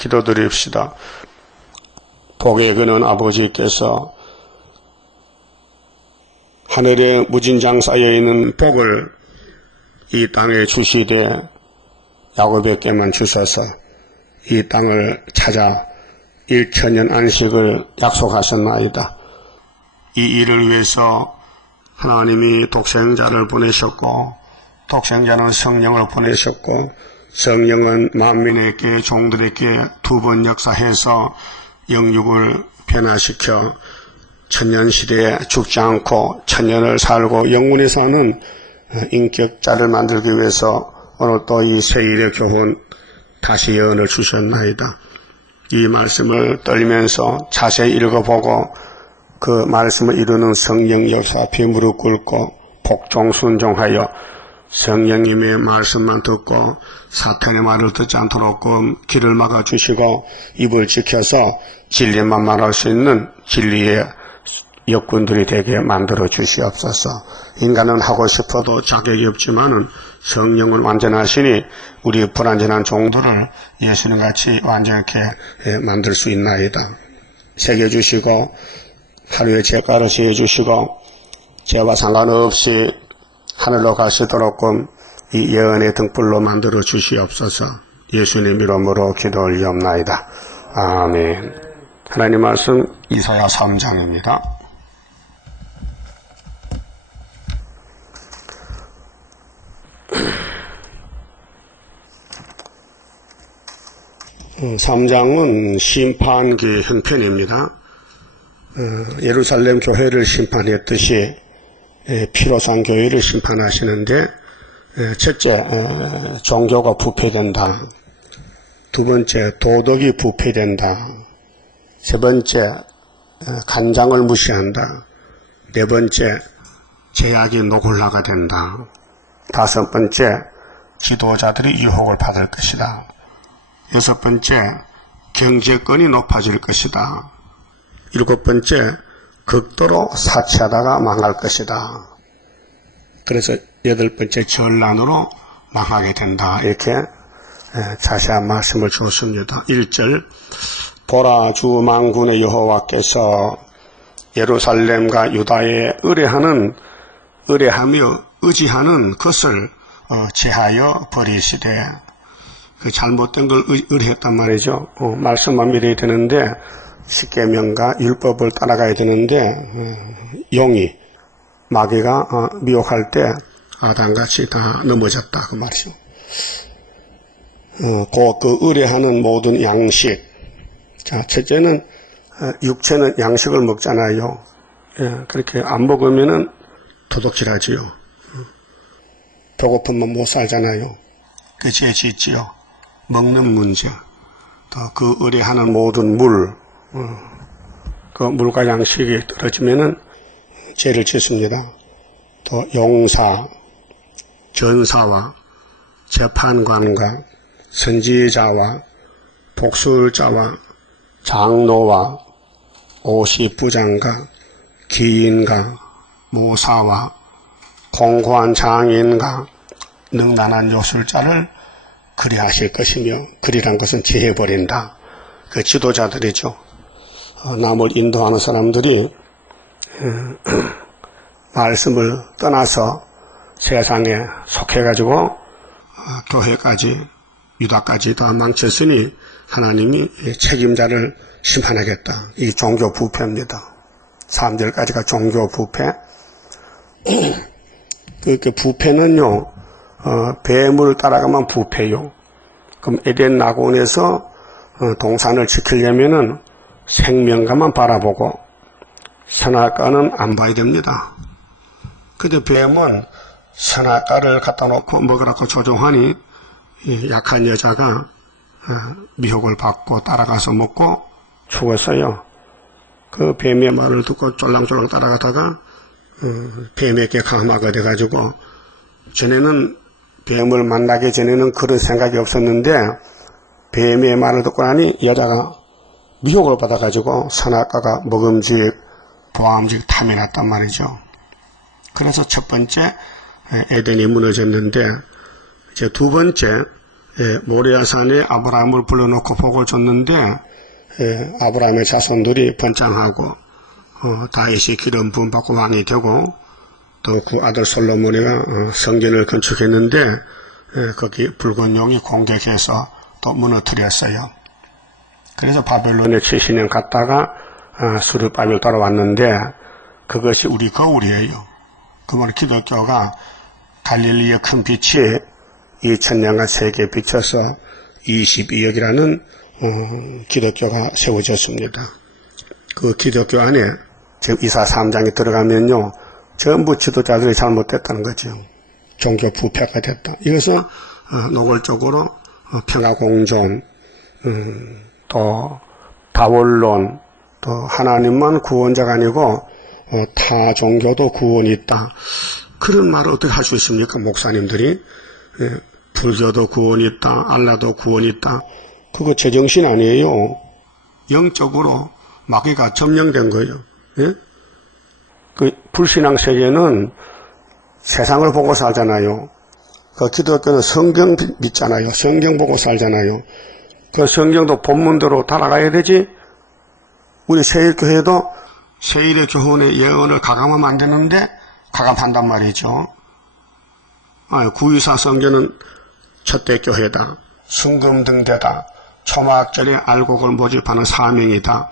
기도드립시다. 복의 근원 아버지께서 하늘에 무진장 쌓여있는 복을 이 땅에 주시되 야곱에게만 주셔서 이 땅을 찾아 1000년 안식을 약속하셨나이다. 이 일을 위해서 하나님이 독생자를 보내셨고 독생자는 성령을 보내셨고 성령은 만민에게 종들에게 2번 역사해서 영육을 변화시켜 천년시대에 죽지 않고 천년을 살고 영원히 사는 인격자를 만들기 위해서 오늘 또 이 세일의 교훈 다시 예언을 주셨나이다. 이 말씀을 떨면서 자세히 읽어보고 그 말씀을 이루는 성령 역사 앞에 무릎 꿇고 복종순종하여 성령님의 말씀만 듣고 사탄의 말을 듣지 않도록 길을 막아주시고 입을 지켜서 진리만 말할 수 있는 진리의 역군들이 되게 만들어 주시옵소서. 인간은 하고 싶어도 자격이 없지만은 성령은 완전하시니 우리 불완전한 종들을 예수님같이 완전하게 만들 수 있나이다. 새겨주시고 하루에 죄가를 지어주시고 죄와 상관없이 하늘로 가시도록 이 예언의 등불로 만들어 주시옵소서. 예수님 이름으로 기도 올리옵나이다. 아멘. 하나님 말씀 이사야 3장입니다. (3장은) 심판기 형편입니다. 예루살렘 교회를 심판했듯이 피로 산 교회를 심판하시는데, 첫째 종교가 부패된다. 두 번째 도덕이 부패된다. 세 번째 간장을 무시한다. 네 번째 제약이 노골라가 된다. 다섯 번째 지도자들이 유혹을 받을 것이다. 여섯 번째 경제권이 높아질 것이다. 일곱 번째 극도로 사치하다가 망할 것이다. 그래서 여덟 번째 전란으로 망하게 된다. 이렇게 자세한 말씀을 주었습니다. 1절 보라 주 만군의 여호와께서 예루살렘과 유다에 의뢰하며 의지하는 것을 제하여 버리시되, 그 잘못된 걸 의뢰했단 말이죠. 말씀만 믿어야 되는데 십계명과 율법을 따라가야 되는데 용이 마귀가 미혹할 때 아담같이 다 넘어졌다 그 말이죠. 그 의뢰하는 모든 양식. 자, 첫째는 육체는 양식을 먹잖아요. 그렇게 안 먹으면은 도둑질하지요. 배고프면 못 살잖아요. 그 죄 짓지요. 먹는 문제. 또 그 의뢰하는 모든 물, 그 물과 양식이 떨어지면은 죄를 짓습니다. 또 용사, 전사와 재판관과 선지자와 복술자와 장로와 오십부장과 기인과 모사와 공고한 장인과 능란한 요술자를 그리하실 것이며, 그리란 것은 제해버린다. 그 지도자들이죠. 남을 인도하는 사람들이 말씀을 떠나서 세상에 속해가지고 교회까지 유다까지 다 망쳤으니 하나님이 책임자를 심판하겠다. 이 종교 부패입니다. 3절까지가 종교 부패. 그 부패는요, 뱀을 따라가면 부패요. 그럼 에덴 낙원에서 동산을 지키려면은 생명과만 바라보고 선악과는 안 봐야 됩니다. 근데 뱀은 선악과를 갖다 놓고 먹으라고 조종하니 약한 여자가 미혹을 받고 따라가서 먹고 죽었어요. 그 뱀의 말을 듣고 쫄랑쫄랑 따라가다가 뱀에게 감화가 돼가지고, 전에는 뱀을 만나기 전에는 그런 생각이 없었는데 뱀의 말을 듣고 나니 여자가 미혹을 받아가지고 선악과가 먹음직 보암직 탐이 났단 말이죠. 그래서 첫 번째 에덴이 무너졌는데, 이제 두 번째 모리아산에 아브라함을 불러놓고 복을 줬는데 아브라함의 자손들이 번창하고 다윗이 기름 부음 받고 왕이 되고 또 그 아들 솔로몬이가 성전을 건축했는데 거기 붉은 용이 공격해서 또 무너뜨렸어요. 그래서 바벨론에 70년 갔다가 수르바벨 돌아왔는데 그것이 우리 거울이에요. 그러면 기독교가 갈릴리의 큰 빛이 2000년간 세계에 비춰서 22억이라는 기독교가 세워졌습니다. 그 기독교 안에 지금 이사 3장에 들어가면요, 전부 지도자들이 잘못됐다는 거죠. 종교 부패가 됐다. 이것은 노골적으로 평화공존, 또 다원론, 또 하나님만 구원자가 아니고 타 종교도 구원이 있다. 그런 말을 어떻게 할 수 있습니까? 목사님들이. 불교도 구원이 있다. 알라도 구원이 있다. 그거 제정신 아니에요. 영적으로 마귀가 점령된 거예요. 예? 그 불신앙 세계는 세상을 보고 살잖아요. 그 기독교는 성경 믿잖아요. 성경 보고 살잖아요. 그 성경도 본문대로 따라가야 되지. 우리 세일교회도 세일의 교훈의 예언을 가감하면 안 되는데 가감한단 말이죠. 924 성경은 첫대 교회다. 순금등대다. 초막절에 알곡을 모집하는 사명이다.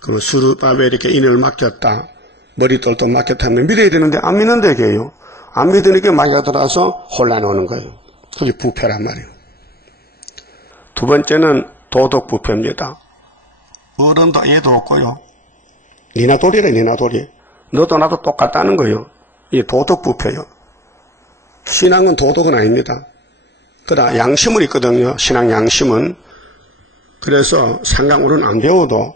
그럼 수르바벨에게 인을 맡겼다. 머리돌도 맡겼다 하면 믿어야 되는데 안 믿는데 걔요. 안 믿으니까 마귀가 들어와서 혼란이 오는 거예요. 그게 부패란 말이에요. 두 번째는 도덕 부패입니다. 어른도 애도 없고요. 니나 도리래, 니나 도리. 너도 나도 똑같다는 거예요. 이 도덕 부패요. 신앙은 도덕은 아닙니다. 그러나 양심은 있거든요. 신앙 양심은. 그래서 상강으로는 안 배워도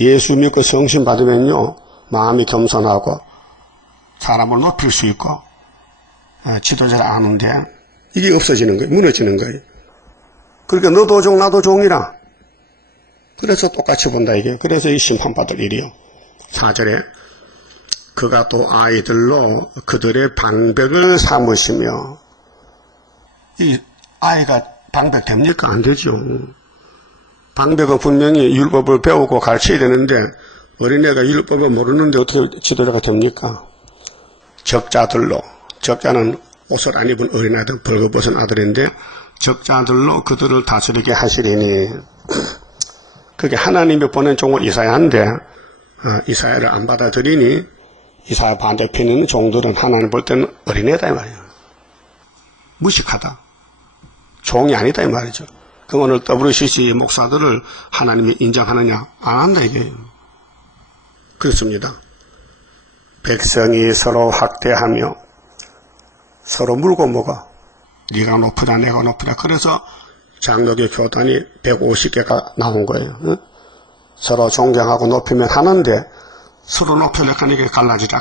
예수 믿고 성신 받으면요, 마음이 겸손하고 사람을 높일 수 있고 지도자를 아는데 이게 없어지는 거예요. 무너지는 거예요. 그러니까 너도 종 나도 종이라. 그래서 똑같이 본다 이게. 그래서 이 심판받을 일이요. 4절에 그가 또 아이들로 그들의 방백을 삼으시며. 이 아이가 방백 됩니까? 안 되죠. 방백은 분명히 율법을 배우고 가르쳐야 되는데 어린애가 율법을 모르는데 어떻게 지도자가 됩니까? 적자들로, 적자는 옷을 안 입은 어린아들, 벌거벗은 아들인데 적자들로 그들을 다스리게 하시리니. 그게 하나님이 보낸 종은 이사야인데 이사야를 안 받아들이니 이사야 반대편에 있는 종들은 하나님 볼 때는 어린애다 이 말이에요. 무식하다. 종이 아니다 이 말이죠. 그럼 오늘 WCC 목사들을 하나님이 인정하느냐? 안 한다 이게. 그렇습니다. 백성이 서로 학대하며 서로 물고 먹어. 네가 높으다 내가 높으다. 그래서 장로교 교단이 150개가 나온 거예요. 응? 서로 존경하고 높이면 하는데 서로 높여놓고 이게 갈라지다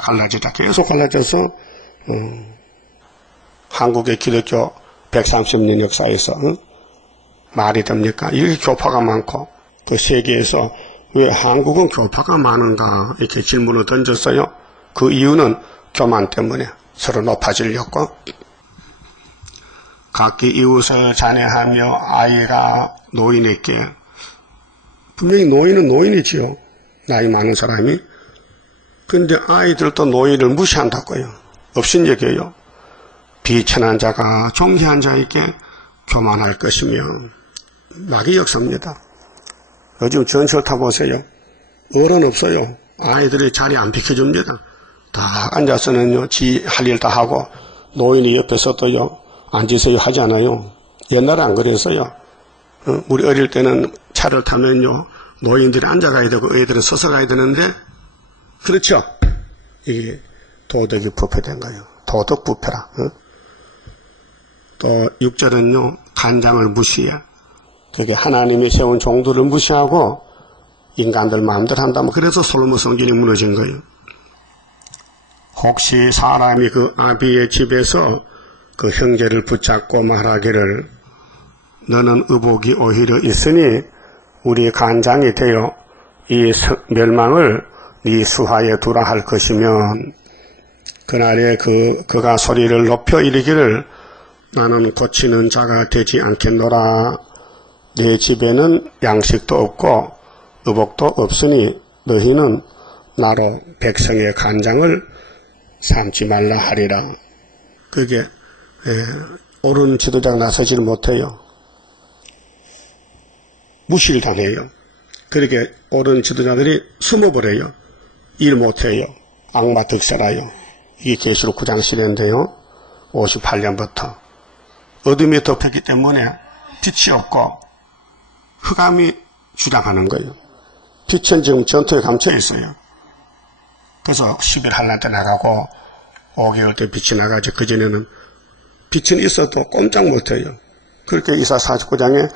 계속 갈라져서 한국의 기독교 130년 역사에서 말이 됩니까? 이렇게 교파가 많고 그 세계에서 왜 한국은 교파가 많은가 이렇게 질문을 던졌어요. 그 이유는 교만 때문에 서로 높아지려고. 각기 이웃을 잔해하며 아이가 노인에게. 분명히 노인은 노인이지요. 나이 많은 사람이. 근데 아이들도 노인을 무시한다고요. 없인 얘기예요. 비천한 자가 존귀한 자에게 교만할 것이며. 마귀 역사입니다. 요즘 전철 타보세요. 어른 없어요. 아이들이 자리 안 비켜줍니다. 다 앉아서는요, 지 할 일 다 하고, 노인이 옆에 서도요, 앉으세요 하지 않아요. 옛날에 안 그랬어요. 우리 어릴 때는 차를 타면요, 노인들이 앉아가야 되고, 애들은 서서 가야 되는데, 그렇죠? 이게 도덕이 부패된 거예요. 도덕 부패라. 또 6절은요, 간장을 무시해. 그게 하나님이 세운 종들을 무시하고 인간들 마음대로 한다면 그래서 솔로몬 성전이 무너진 거예요. 혹시 사람이 그 아비의 집에서 그 형제를 붙잡고 말하기를 너는 의복이 오히려 있으니 우리 간장이 되어 이 멸망을 네 수하에 두라 할 것이면 그날에 그가 소리를 높여 이르기를 나는 고치는 자가 되지 않겠노라. 내 집에는 양식도 없고 의복도 없으니 너희는 나로 백성의 간장을 삼지 말라 하리라. 그게 옳은 지도자가 나서지를 못해요. 무시를 당해요. 그렇게 옳은 지도자들이 숨어버려요. 일 못해요. 악마 득세라요. 이게 계시록 9장 시대인데요. 58년부터 어둠이 덮였기 때문에 빛이 없고 흑암이 주장하는 거예요. 빛은 지금 전투에 감춰 있어요. 그래서 10일 한란 때 나가고 5개월 때 빛이 나가죠. 그전에는 빛은 있어도 꼼짝 못해요. 그렇게 이사 49장에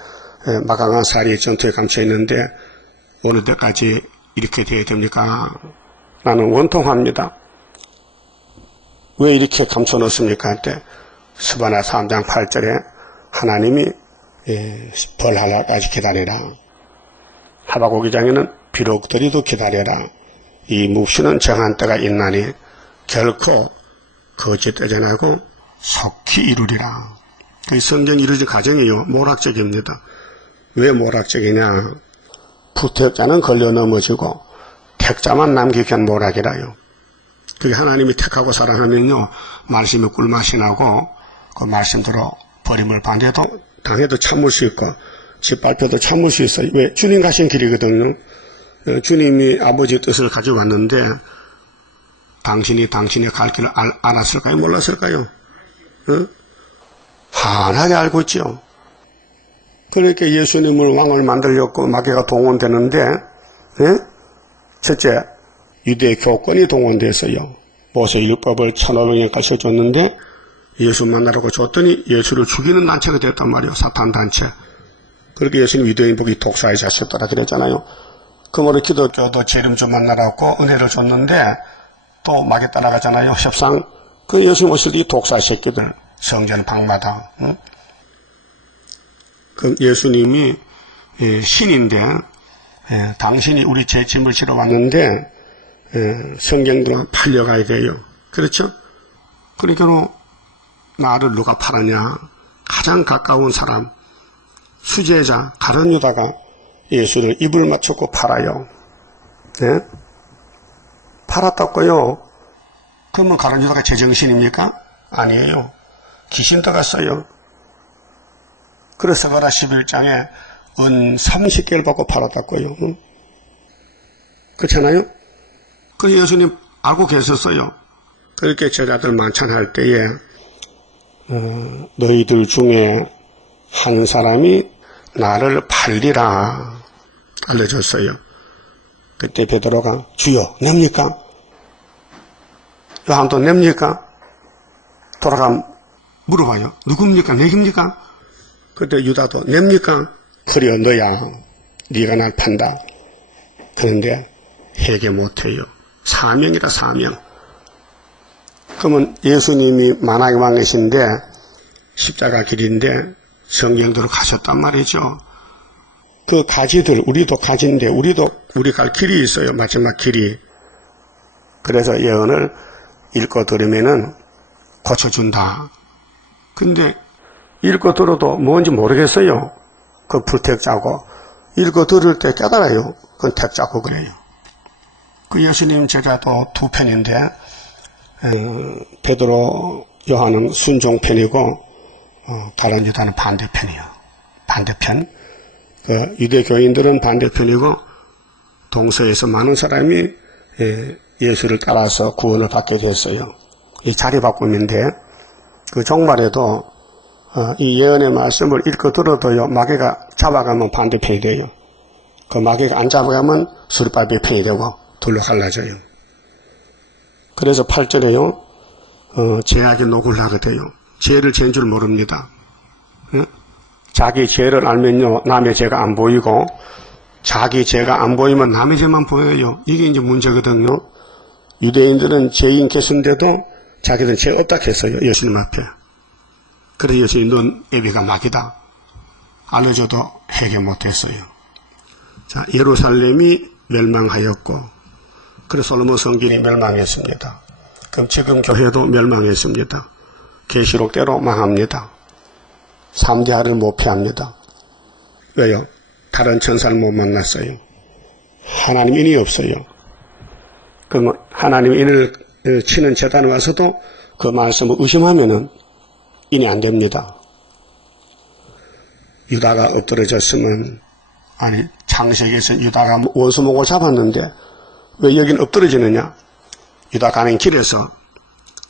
마강한 살이 전투에 감춰 있는데 어느 때까지 이렇게 돼야 됩니까? 나는 원통합니다. 왜 이렇게 감춰 놓습니까? 할 때 스바나 3장 8절에 하나님이 벌하라까지 기다리라. 하박국 2장에는 비록 그리도 기다려라. 이 묵시는 정한 때가 있나니 결코 거짓 되전하고 속히 이루리라. 그 성경이 이루어진 과정이요. 모락적입니다. 왜 모락적이냐? 부택자는 걸려 넘어지고 택자만 남기기 위한 모락이라요. 그게 하나님이 택하고 사랑하면요. 말씀에 꿀맛이 나고 그 말씀대로 버림을 받아도 당해도 참을 수 있고 짓밟혀도 참을 수 있어요. 왜? 주님 가신 길이거든요. 주님이 아버지의 뜻을 가지고 왔는데 당신이 당신의 갈 길을 알았을까요? 몰랐을까요? 환하게 알고 있죠. 그러니까 예수님을 왕을 만들려고 마귀가 동원되는데 첫째 유대 교권이 동원돼서요. 모세 율법을 1500년 가르쳐줬는데 예수 만나라고 줬더니 예수를 죽이는 단체가 됐단 말이에요. 사탄 단체. 그렇게 예수님 유대인 보기 독사의 자식들아 그랬잖아요. 그러므로 기독교도 재림 좀 만나라고 은혜를 줬는데 또 마귀 따라가잖아요. 협상. 그 예수님 오실 때 이 독사 새끼들 성전 방마다. 그 예수님이 신인데 당신이 우리 죄 짐을 지러 왔는데 성경도 팔려가야 돼요. 그렇죠? 그러니까 나를 누가 팔았냐? 가장 가까운 사람 수제자 가룟 유다가 예수를 입을 맞추고 팔아요. 네? 팔았다고요. 그러면 가룟 유다가 제정신입니까? 아니에요. 귀신 들어갔어요. 그래서 가라 11장에 은 30개를 받고 팔았다고요. 그렇잖아요? 그래서 예수님 알고 계셨어요. 그렇게 제자들 만찬할 때에 너희들 중에 한 사람이 나를 팔리라 알려줬어요. 그때 베드로가 주여 냅니까? 요한도 냅니까? 돌아가 물어봐요. 누굽니까? 내깁니까? 그때 유다도 냅니까? 그려 너야. 네가 날 판다. 그런데 회개 못해요. 사명이다 사명. 그러면 예수님이 만왕의 왕이신데 십자가 길인데 성경대로 가셨단 말이죠. 그 가지들 우리도 가지인데 우리 갈 길이 있어요. 마지막 길이. 그래서 예언을 읽고 들으면은 고쳐준다. 근데 읽고 들어도 뭔지 모르겠어요. 그 불택자고 읽고 들을 때 깨달아요. 그건 택자고 그래요. 그 예수님 제자도 두 편인데 베드로 요한은 순종편이고 가룟 유다는 반대편이에요. 반대편. 그 유대교인들은 반대편이고 동서에서 많은 사람이 예수를 따라서 구원을 받게 됐어요. 이 자리 바꿈인데 그 종말에도 이 예언의 말씀을 읽고 들어도요 마귀가 잡아가면 반대편이 돼요. 그 마귀가 안 잡아가면 수리바비 편이 되고 둘로 갈라져요. 그래서 8절에요 죄악의 녹을 나게 돼요. 죄를 지은 줄 모릅니다. 자기 죄를 알면요 남의 죄가 안 보이고 자기 죄가 안 보이면 남의 죄만 보여요. 이게 이제 문제거든요. 유대인들은 죄인 계신데도 자기들은 죄 없다 했어요. 예수님 앞에. 그래서 예수님 넌 예비가 마귀다. 알려줘도 해결 못했어요. 자, 예루살렘이 멸망하였고 그래서 솔로몬 성전이 멸망했습니다. 그럼 지금 교회도 멸망했습니다. 계시록대로 망합니다. 3대하를 못 피합니다. 왜요? 다른 천사를 못 만났어요. 하나님 인이 없어요. 그럼 하나님 인을 치는 제단에 와서도 그 말씀을 의심하면은 인이 안 됩니다. 유다가 엎드러졌으면, 아니, 창세기에서 유다가 원수목을 잡았는데 왜 여긴 엎드러지느냐? 유다 가는 길에서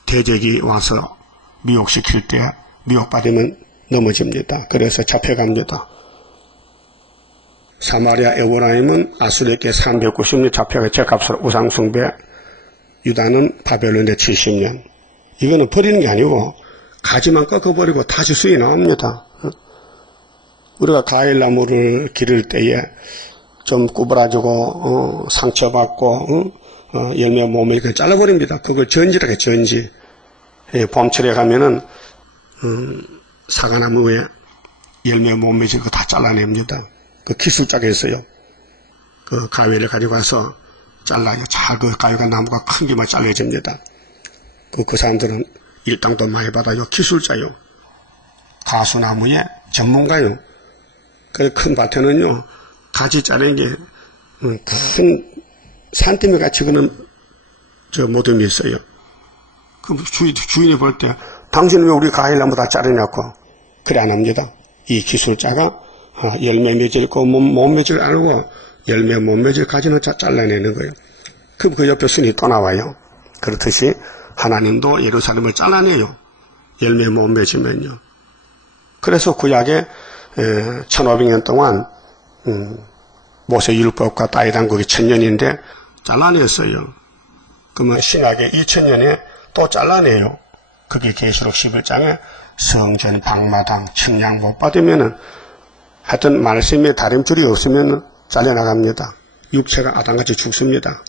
대적이 와서 미혹시킬 때 미혹받으면 넘어집니다. 그래서 잡혀갑니다. 사마리아 에브라임은 아수르에게 390년 잡혀가 제값으로 우상숭배, 유다는 바벨론에 70년. 이거는 버리는 게 아니고 가지만 꺾어버리고 다시 수이 나옵니다. 우리가 과일나무를 기를 때에 좀 구부라지고 상처받고 열매 몸을 잘라버립니다. 그걸 전지라고 해요. 전지. 봄철에 가면은 사과나무에 열매 몸매질 거 다 잘라냅니다. 그 기술자가 있어요. 그 가위를 가지고 와서 잘라요. 잘 그 가위가 나무가 큰 게만 잘라집니다. 그 사람들은 일당도 많이 받아요. 기술자요. 가수나무의 전문가요. 그 큰 밭에는요, 가지 자르는 게 큰 산더미 같이 그는 모둠이 있어요. 그 주인이 볼 때 당신은 왜 우리 과일나무 다 자르냐고. 그래 안 합니다. 이 기술자가 열매 맺을 거 못 맺을 알고 열매 못 맺을 가지는 잘라내는 거예요. 그럼 그 옆에 순이 또 나와요. 그렇듯이 하나님도 예루살렘을 잘라내요. 열매 못 맺으면요. 그래서 구약에 1500년 동안 모세 율법과 다이단국이 1000년인데 잘라냈어요. 그러면 신약의 2000년에 또 잘라내요. 그게 계시록 11장에 성전, 방마당, 측량 못 받으면은 하여튼 말씀에 다림줄이 없으면 잘려나갑니다. 육체가 아담같이 죽습니다.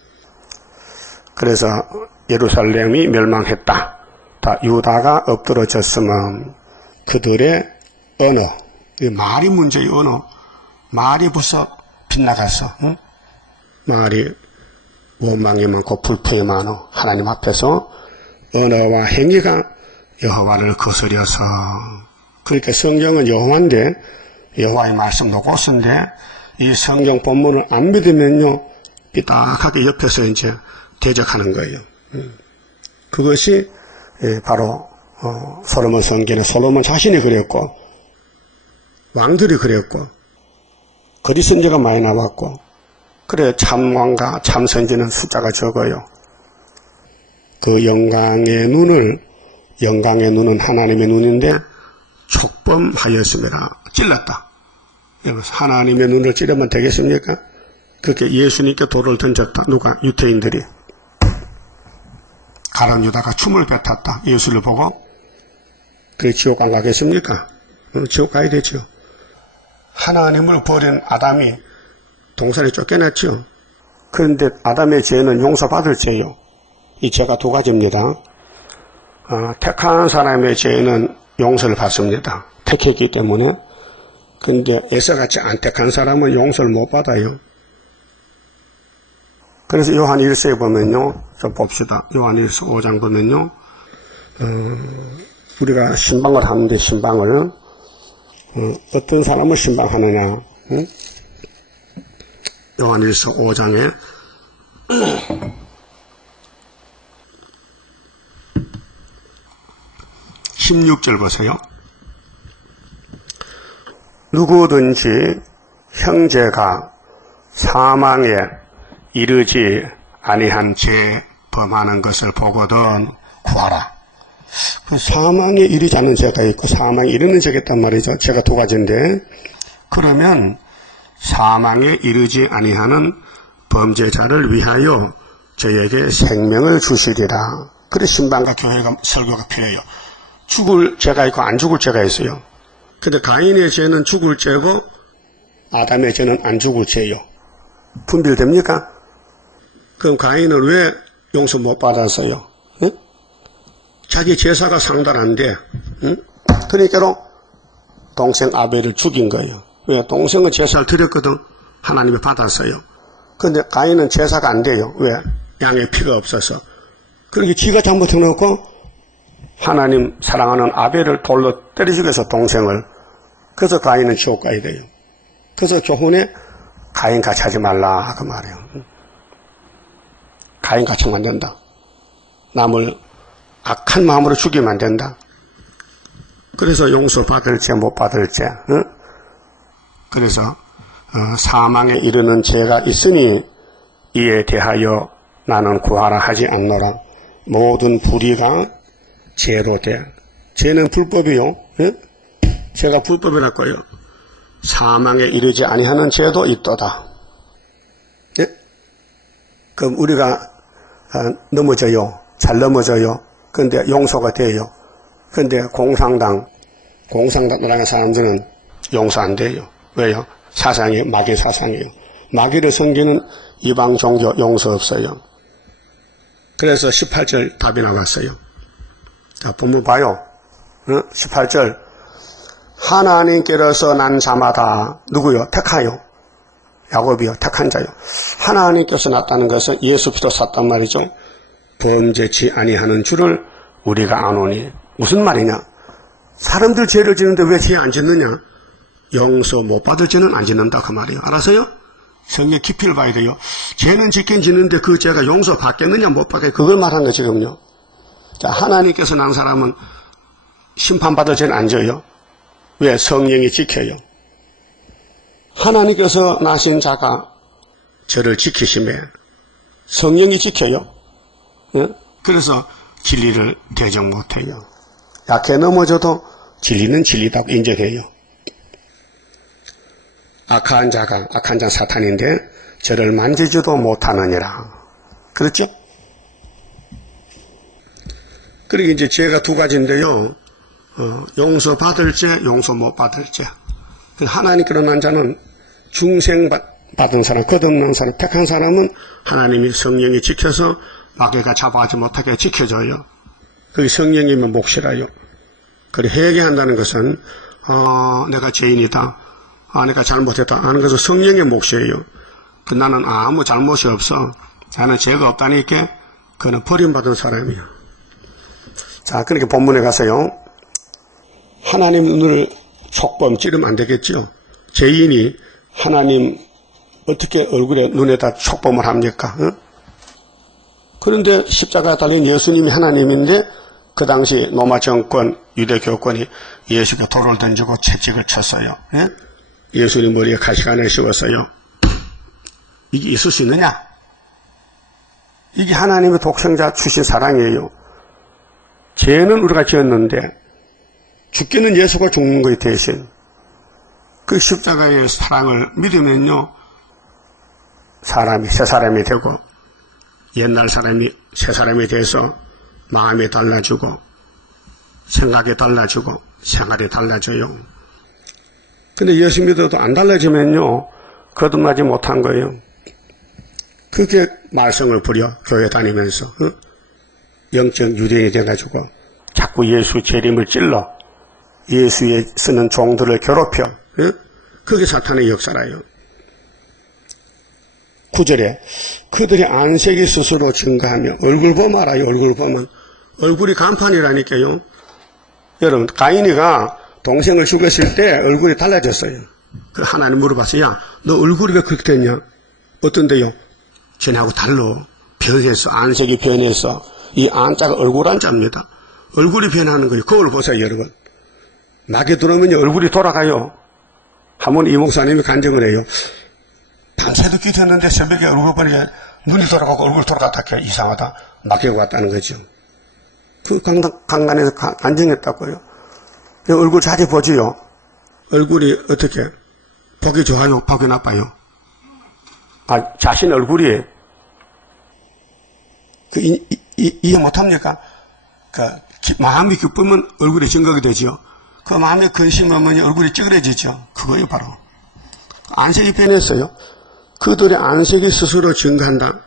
그래서 예루살렘이 멸망했다. 다 유다가 엎드러졌으면 그들의 언어, 말이 문제의 언어, 말이 벌써 빗나갔어. 응? 말이 원망이 많고 불평이 많어. 하나님 앞에서 언어와 행위가 여호와를 거스려서. 그러니까 성경은 여호와인데 여호와의 말씀도 고스인데 이 성경 본문을 안 믿으면요 삐딱하게 옆에서 이제 대적하는 거예요. 그것이 바로 솔로몬 성경에 솔로몬 자신이 그랬고 왕들이 그랬고 거짓 선지가 많이 나왔고 그래 참왕과 참선지는 숫자가 적어요. 그 영광의 눈은 하나님의 눈인데 촉범하였습니다. 찔렀다. 하나님의 눈을 찌르면 되겠습니까? 그렇게 예수님께 돌을 던졌다. 누가? 유태인들이. 가룟 유다가 춤을 뱉었다. 예수를 보고. 그래 지옥 안 가겠습니까? 지옥 가야 되죠. 하나님을 버린 아담이 동산에 쫓겨났죠. 그런데 아담의 죄는 용서받을 죄요. 이 죄가 두 가지입니다. 택한 사람의 죄는 용서를 받습니다. 택했기 때문에. 근데 에서같이 안 택한 사람은 용서를 못 받아요. 그래서 요한 1서에 보면요. 좀 봅시다. 요한 1서 5장 보면요. 우리가 신방을 하는데 신방을 어떤 사람을 신방하느냐. 응? 요한 1서 5장에 16절 보세요. 누구든지 형제가 사망에 이르지 아니한 죄 범하는 것을 보거든 구하라. 그 사망에 이르지 않는 죄가 있고 사망에 이르는 죄가 있단 말이죠. 죄가 두 가지인데 그러면 사망에 이르지 아니하는 범죄자를 위하여 저에게 생명을 주시리라. 그래서 신방과 교회가 설교가 필요해요. 죽을 죄가 있고 안 죽을 죄가 있어요. 근데 가인의 죄는 죽을 죄고 아담의 죄는 안 죽을 죄요. 분별됩니까? 그럼 가인은 왜 용서 못 받았어요? 응? 자기 제사가 상달한데, 응? 그러니까로 동생 아벨을 죽인 거예요. 왜? 동생은 제사를 드렸거든. 하나님이 받았어요. 근데 가인은 제사가 안 돼요. 왜? 양의 피가 없어서. 그렇게 지가 잘못해놓고 하나님 사랑하는 아벨을 돌로 때려 죽여서 동생을 그래서 가인은 지옥 가야 돼요. 그래서 교훈에 가인 같이 하지 말라 그 말이에요. 가인 같이 하면 안 된다. 남을 악한 마음으로 죽이면 안 된다. 그래서 용서 받을지 못 받을지. 그래서 사망에 이르는 죄가 있으니 이에 대하여 나는 구하라 하지 않노라. 모든 불의가 죄로 돼. 죄는 불법이요. 죄가 불법이라고요. 사망에 이르지 아니하는 죄도 있도다. 예? 그럼 우리가 넘어져요. 잘 넘어져요. 근데 용서가 돼요. 근데 공산당 나라는 사람들은 용서 안 돼요. 왜요? 사상이 마귀 사상이에요. 마귀를 섬기는 이방 종교 용서 없어요. 그래서 18절 답이 나왔어요. 자, 본문 봐요. 18절. 하나님께로서 난 자마다 누구요? 택하요. 야곱이요. 택한 자요. 하나님께서 났다는 것은 예수 피로 샀단 말이죠. 범죄치 아니하는 줄을 우리가 아노니. 무슨 말이냐? 사람들 죄를 짓는데 왜 죄 안 짓느냐? 용서 못 받을 죄는 안 짓는다 그 말이에요. 알았어요? 성경 깊이를 봐야 돼요. 죄는 짓긴 짓는데 그 죄가 용서 받겠느냐 못 받겠느냐 그걸 말하는 거 지금요. 자, 하나님께서 난 사람은 심판받을 죄는 안 져요. 왜? 성령이 지켜요. 하나님께서 나신 자가 저를 지키심에 성령이 지켜요. 예? 그래서 진리를 대적 못해요. 약해 넘어져도 진리는 진리다고 인정해요. 악한 자 사탄인데 저를 만지지도 못하느니라. 그렇죠? 그리고 이제 죄가 두 가지인데요. 용서 받을 죄, 용서 못 받을 죄. 하나님께로 난 자는 중생 받은 사람, 거듭난 사람, 택한 사람은 하나님이 성령이 지켜서 마귀가 잡아가지 못하게 지켜줘요. 그게 성령이면 몫이라요. 그리고 회개한다는 것은 내가 죄인이다. 내가 잘못했다 하는 것은 성령의 몫이에요. 나는 아무 잘못이 없어. 나는 죄가 없다니까 그는 버림받은 사람이야. 자, 그러니까 본문에 가서요. 하나님 눈을 촉범 찌르면 안 되겠죠. 죄인이 하나님 어떻게 얼굴에 눈에다 촉범을 합니까? 그런데 십자가에 달린 예수님이 하나님인데 그 당시 로마 정권, 유대 교권이 예수께 돌을 던지고 채찍을 쳤어요. 예? 예수님 머리에 가시관을 씌웠어요. 이게 있을 수 있느냐? 이게 하나님의 독생자 주신 사랑이에요. 죄는 우리가 지었는데 죽기는 예수가 죽는 거예요. 대신 그 십자가의 사랑을 믿으면요 사람이 새 사람이 되고 옛날 사람이 새 사람이 돼서 마음이 달라지고 생각이 달라지고 생활이 달라져요. 근데 예수 믿어도 안 달라지면요 거듭나지 못한 거예요. 그게 말썽을 부려 교회 다니면서 영적 유대인이 돼가지고 자꾸 예수 재림을 찔러 예수에 쓰는 종들을 괴롭혀. 그게 사탄의 역사라요. 9절에 그들이 안색이 스스로 증가하며 얼굴 보면 알아요. 얼굴 보면 얼굴이 간판이라니까요. 여러분 가인이가 동생을 죽였을 때 얼굴이 달라졌어요. 그 하나님 물어봤어요. 야, 너 얼굴이 왜 그렇게 됐냐? 어떤데요? 전하고 달라. 변했어. 안색이 변했어. 이 안자가 얼굴 안자입니다. 얼굴이 변하는 거예요. 거울 보세요, 여러분. 마귀 들어오면 얼굴이 돌아가요. 한번 이 목사님이 간증을 해요. 밤새도 기도했는데 새벽에 얼굴 보니까 눈이 돌아가고 얼굴 돌아갔다 해요. 이상하다. 마귀가 왔다는 거죠. 그 강단에서 안정했다고요. 얼굴 자주 보지요. 얼굴이 어떻게? 보기 좋아요? 보기 나빠요? 자신 얼굴이 이해 못합니까? 마음이 기쁘면 얼굴이 증거가 되죠. 그 마음에 근심하면 얼굴이 찌그러지죠. 그거예요, 바로. 안색이 변했어요. 그들의 안색이 스스로 증가한다.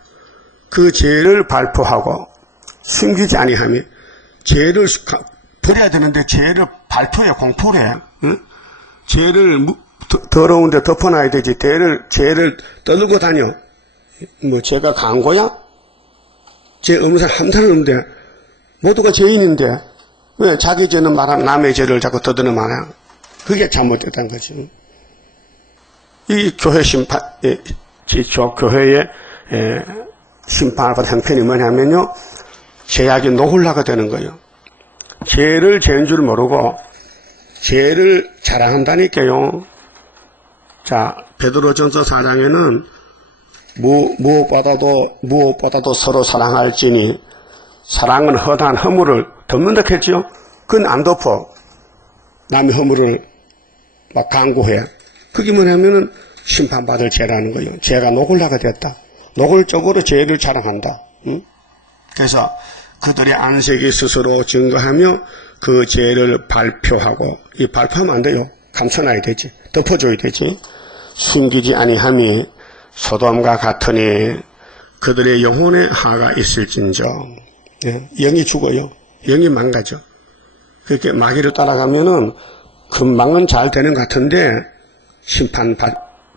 그 죄를 발표하고 숨기지 아니하며 죄를 버려야 되는데 죄를 발표해, 공포를 해. 응? 죄를 더러운데 덮어놔야 되지. 죄를 떠들고 다녀. 뭐 죄가 강고야? 죄 없는 사람 한 사람 없는데 모두가 죄인인데 왜 자기 죄는 말하는 남의 죄를 자꾸 떠드는 말이야. 그게 잘못됐다는 거죠. 이 교회 심판, 교회의 심판을 받은 형편이 뭐냐면요, 죄악이 녹으려고 되는 거예요. 죄를 죄인 줄 모르고 죄를 자랑한다니까요. 자, 베드로전서 4장에는 무엇보다도 서로 사랑할지니 사랑은 허다한 허물을 덮는다 했지요. 그건 안 덮어. 남의 허물을 막 강구해. 그게 뭐냐면은 심판받을 죄라는 거예요. 죄가 녹으려고 됐다. 노골적으로 죄를 자랑한다. 응? 그래서 그들의 안색이 스스로 증거하며 그 죄를 발표하고, 이 발표하면 안 돼요. 감춰놔야 되지. 덮어줘야 되지. 숨기지 아니함이 소돔과 같으니 그들의 영혼에 하가 있을진저. 예, 영이 죽어요. 영이 망가져. 그렇게 마귀를 따라가면은 금방은 잘 되는 것 같은데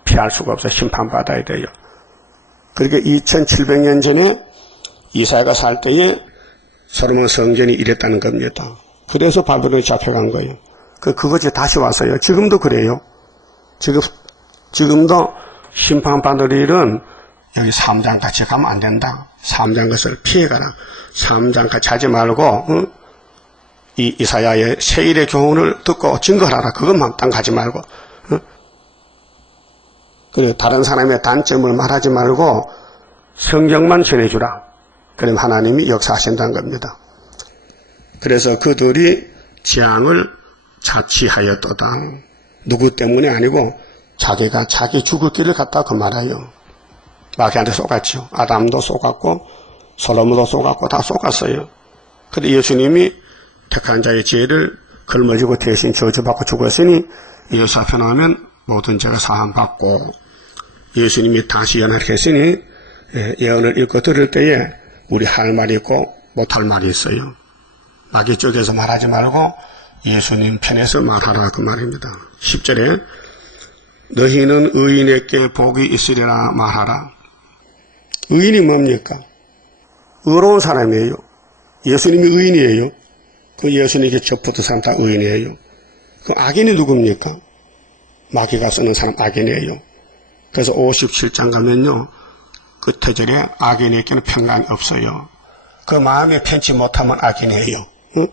피할 수가 없어. 심판받아야 돼요. 그렇게 2700년 전에 이사야가 살 때에 솔로몬 성전이 이랬다는 겁니다. 그래서 바벨론에 잡혀간 거예요. 그것이 다시 왔어요. 지금도 그래요. 지금도 심판받을 일은 여기 3장 같이 가면 안 된다. 3장 것을 피해가라. 3장 같이 하지 말고, 응? 이 이사야의 세일의 교훈을 듣고 증거하라. 그것만 딴 가지 말고. 응? 그래, 다른 사람의 단점을 말하지 말고 성경만 전해주라. 그럼 하나님이 역사하신다는 겁니다. 그래서 그들이 재앙을 자취하였도다. 누구 때문에 아니고 자기가 자기 죽을 길을 갔다 그 말이에요. 마귀한테 속았죠. 아담도 속았고 솔로몬도 속았고 다 속았어요. 그런데 예수님이 택한 자의 죄를 걸머지고 대신 저주받고 죽었으니 예수 앞에 나오면 모든 죄가 사함받고, 예수님이 다시 연합했으니 예언을 읽고 들을 때에 우리 할 말이 있고 못할 말이 있어요. 마귀 쪽에서 말하지 말고 예수님 편에서 말하라 그 말입니다. 10절에 너희는 의인에게 복이 있으리라 말하라. 의인이 뭡니까? 의로운 사람이에요. 예수님이 의인이에요. 그 예수님께 접붙은 사람 다 의인이에요. 그 악인이 누굽니까? 마귀가 쓰는 사람 악인이에요. 그래서 57장 가면요, 끝에 절에 악인에게는 평강이 없어요. 그 마음이 편치 못하면 악인이에요. 응?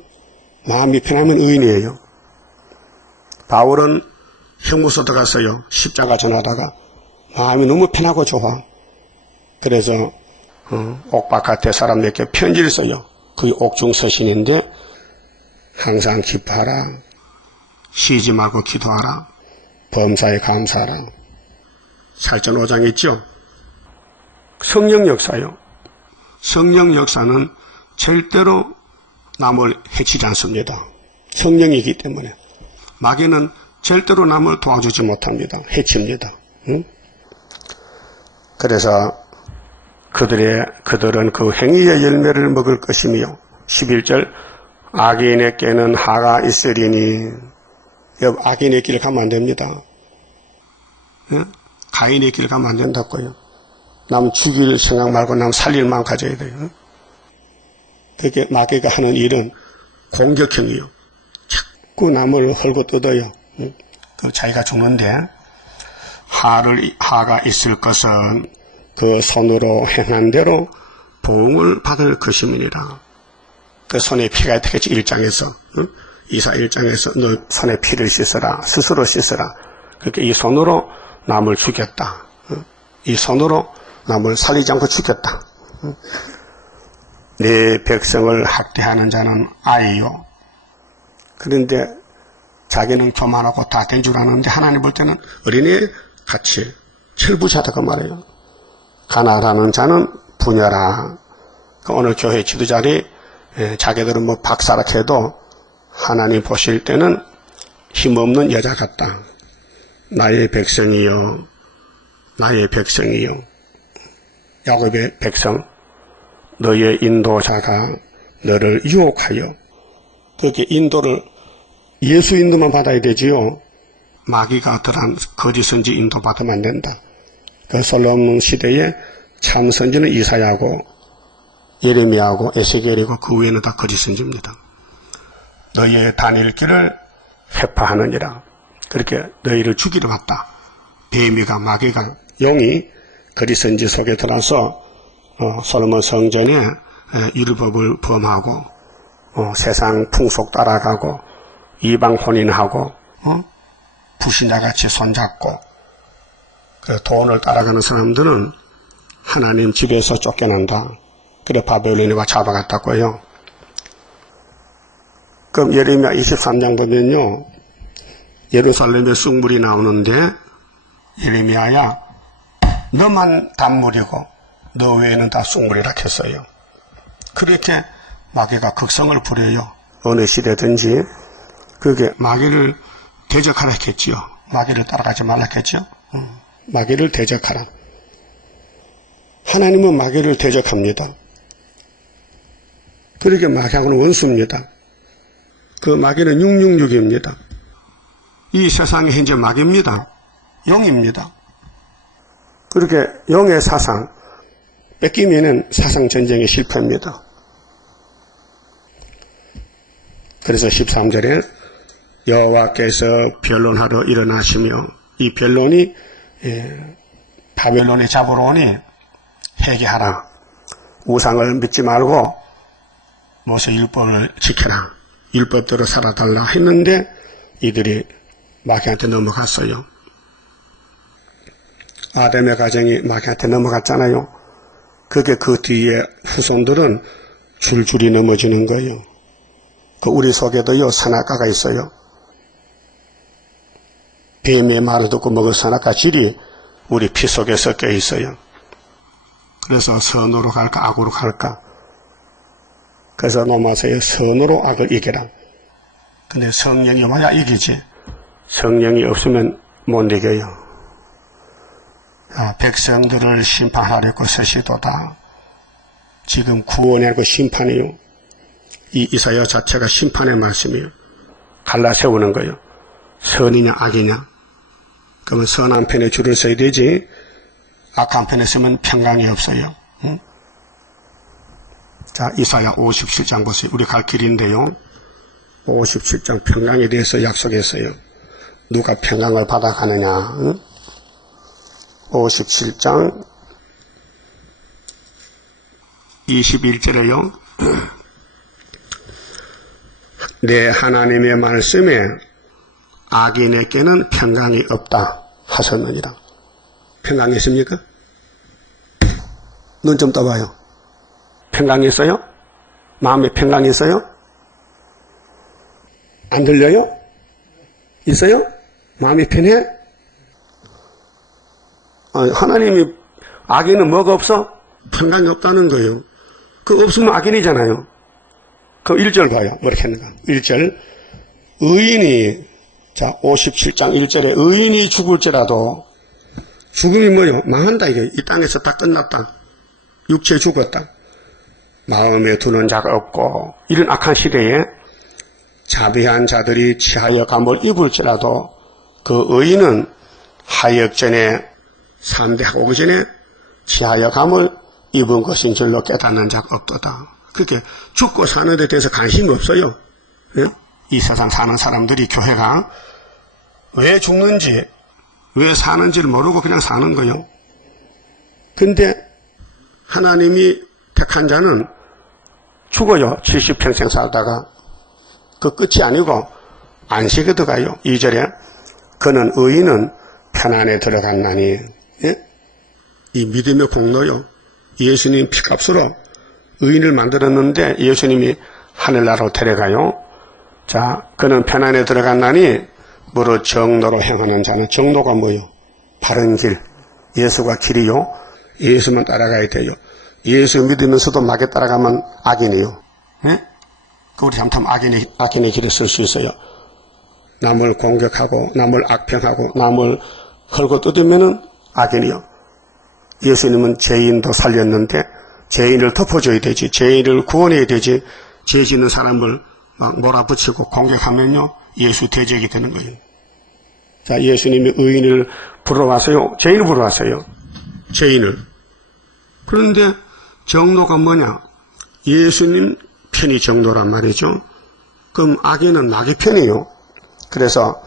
마음이 편하면 의인이에요. 바울은 형무소 들어갔어요. 십자가 전하다가 마음이 너무 편하고 좋아. 그래서 옥바깥에 사람들에게 편지를 써요. 그게 옥중서신인데 항상 기뻐하라. 쉬지 말고 기도하라. 범사에 감사하라. 살전 5장 있죠? 성령 역사요. 성령 역사는 절대로 남을 해치지 않습니다. 성령이기 때문에. 마귀는 절대로 남을 도와주지 못합니다. 해칩니다. 응? 그래서 그들은 그 행위의 열매를 먹을 것이며, 11절 악인에게는 하가 있으리니, 악인의 길을 가면 안 됩니다. 응? 가인의 길을 가면 안 된다고요. 남 죽일 생각 말고 남 살릴 마음 가져야 돼요. 그렇게 마귀가 하는 일은 공격형이요. 자꾸 남을 헐고 뜯어요. 그 자기가 죽는데 하가 있을 것은 그 손으로 행한 대로 보응을 받을 것임이니라. 그 손에 피가 있겠지. 1장에서 이사 1장에서 너 손에 피를 씻어라. 스스로 씻어라. 그렇게 이 손으로 남을 죽였다. 이 손으로 남을 살리지 않고 죽였다. 내 백성을 학대하는 자는 아이요. 그런데 자기는 교만하고 다 된 줄 아는데 하나님 볼 때는 어린애 같이 철부지하다고 말해요. 가난하는 자는 부녀라. 오늘 교회 지도자들이 자기들은 뭐 박사락해도 하나님 보실 때는 힘없는 여자 같다. 나의 백성이요. 나의 백성이요. 야곱의 백성. 너의 인도자가 너를 유혹하여. 그렇게 인도를 예수 인도만 받아야 되지요. 마귀가 어떠한 거짓 선지 인도 받으면 안 된다. 그 솔로몬 시대에 참 선지는 이사야고 예레미야하고 에스겔이고 그 외에는 다 거짓 선지입니다. 너희의 다닐 길을 회파하느니라. 그렇게 너희를 죽이러 왔다. 뱀이가 마귀가 용이 그리스인지 속에 들어서 솔로몬 성전에 율법을 범하고 세상 풍속 따라가고 이방 혼인하고 부신자같이 손잡고 그 돈을 따라가는 사람들은 하나님 집에서 쫓겨난다. 그래 바벨론에 잡아갔다고요. 그럼 예레미야 23장 보면요, 예루살렘에 쑥물이 나오는데 예레미야야 너만 단물이고 너 외에는 다 쑥물이라 했어요. 그렇게 마귀가 극성을 부려요. 어느 시대든지 그게 마귀를 대적하라 했겠지요. 마귀를 따라가지 말라 했겠죠. 마귀를 대적하라. 하나님은 마귀를 대적합니다. 그렇게 마귀하고는 원수입니다. 그 마귀는 666입니다. 이 세상이 현재 마귀입니다. 영입니다. 그렇게 영의 사상 뺏기면은 사상전쟁의 실패입니다. 그래서 13절에 여호와께서 변론하러 일어나시며 이 변론이 바벨론에 잡으러 오니 회개하라. 우상을 믿지 말고 모세 율법을 지켜라. 율법대로 살아달라 했는데 이들이 마귀한테 넘어갔어요. 아담의 가정이 마귀한테 넘어갔잖아요. 그게 그 뒤에 후손들은 줄줄이 넘어지는 거예요. 그 우리 속에도요 선악과가 있어요. 뱀의 말을 듣고 먹을 선악과 질이 우리 피 속에 섞여 있어요. 그래서 선으로 갈까 악으로 갈까. 그래서 로마서에 선으로 악을 이겨라. 근데 성령이 와야 이기지. 성령이 없으면 못 이겨요. 백성들을 심판하려고 서시도다. 지금 구원하고 심판이요. 이 이사야 자체가 심판의 말씀이에요. 갈라 세우는 거예요. 선이냐 악이냐. 그러면 선 한 편에 줄을 서야 되지 악 한 편에 서면 평강이 없어요. 응? 자, 이사야 57장 보세요. 우리 갈 길인데요. 57장 평강에 대해서 약속했어요. 누가 평강을 받아가느냐. 응? 57장 21절에요. 내 하나님의 말씀에 악인에게는 평강이 없다 하셨느니라. 평강이 있습니까? 눈 좀 떠봐요. 평강이 있어요? 마음에 평강이 있어요? 안 들려요? 있어요? 마음이 편해? 하나님이 악인은 뭐가 없어? 평강이 없다는 거예요. 그 없으면 악인이잖아요. 그럼 1절 봐요. 뭐렇게 했는가? 1절 의인이 자 57장 1절에 의인이 죽을지라도 죽음이 뭐요? 망한다 이게. 이 땅에서 다 끝났다. 육체 죽었다. 마음에 두는 자가 없고 이런 악한 시대에 자비한 자들이 치하여 감을 입을지라도 그 의인은 하역전에 3대 오기 전에 치하여 감을 입은 것인 줄로 깨닫는 자가 없도다. 그렇게 죽고 사는 데 대해서 관심이 없어요. 예? 이 세상 사는 사람들이 교회가 왜 죽는지 왜 사는지를 모르고 그냥 사는 거예요. 근데 하나님이 택한 자는 죽어요. 70평생 살다가 그 끝이 아니고 안식에 들어가요. 2절에 그는 의인은 편안에 들어갔나니. 예? 이 믿음의 공로요. 예수님 피값으로 의인을 만들었는데 예수님이 하늘나라로 데려가요. 자, 그는 편안에 들어갔나니 무릇 정로로 행하는 자는 정로가 뭐요? 바른 길. 예수가 길이요. 예수만 따라가야 돼요. 예수 믿으면서도 마귀 따라가면 악인이요. 예? 그 우리 잘못하면 악인의 길에 쓸 수 있어요. 남을 공격하고 남을 악평하고 남을 헐고 뜯으면은 악인이요. 예수님은 죄인도 살렸는데 죄인을 덮어줘야 되지. 죄인을 구원해야 되지. 죄 짓는 사람을 막 몰아붙이고 공격하면요. 예수 대적이 되는 거예요. 자, 예수님이 의인을 부러왔어요. 죄인을 부러왔어요. 죄인을. 그런데 정도가 뭐냐? 예수님 편이 정도란 말이죠. 그럼 악인은 마귀 편이에요. 그래서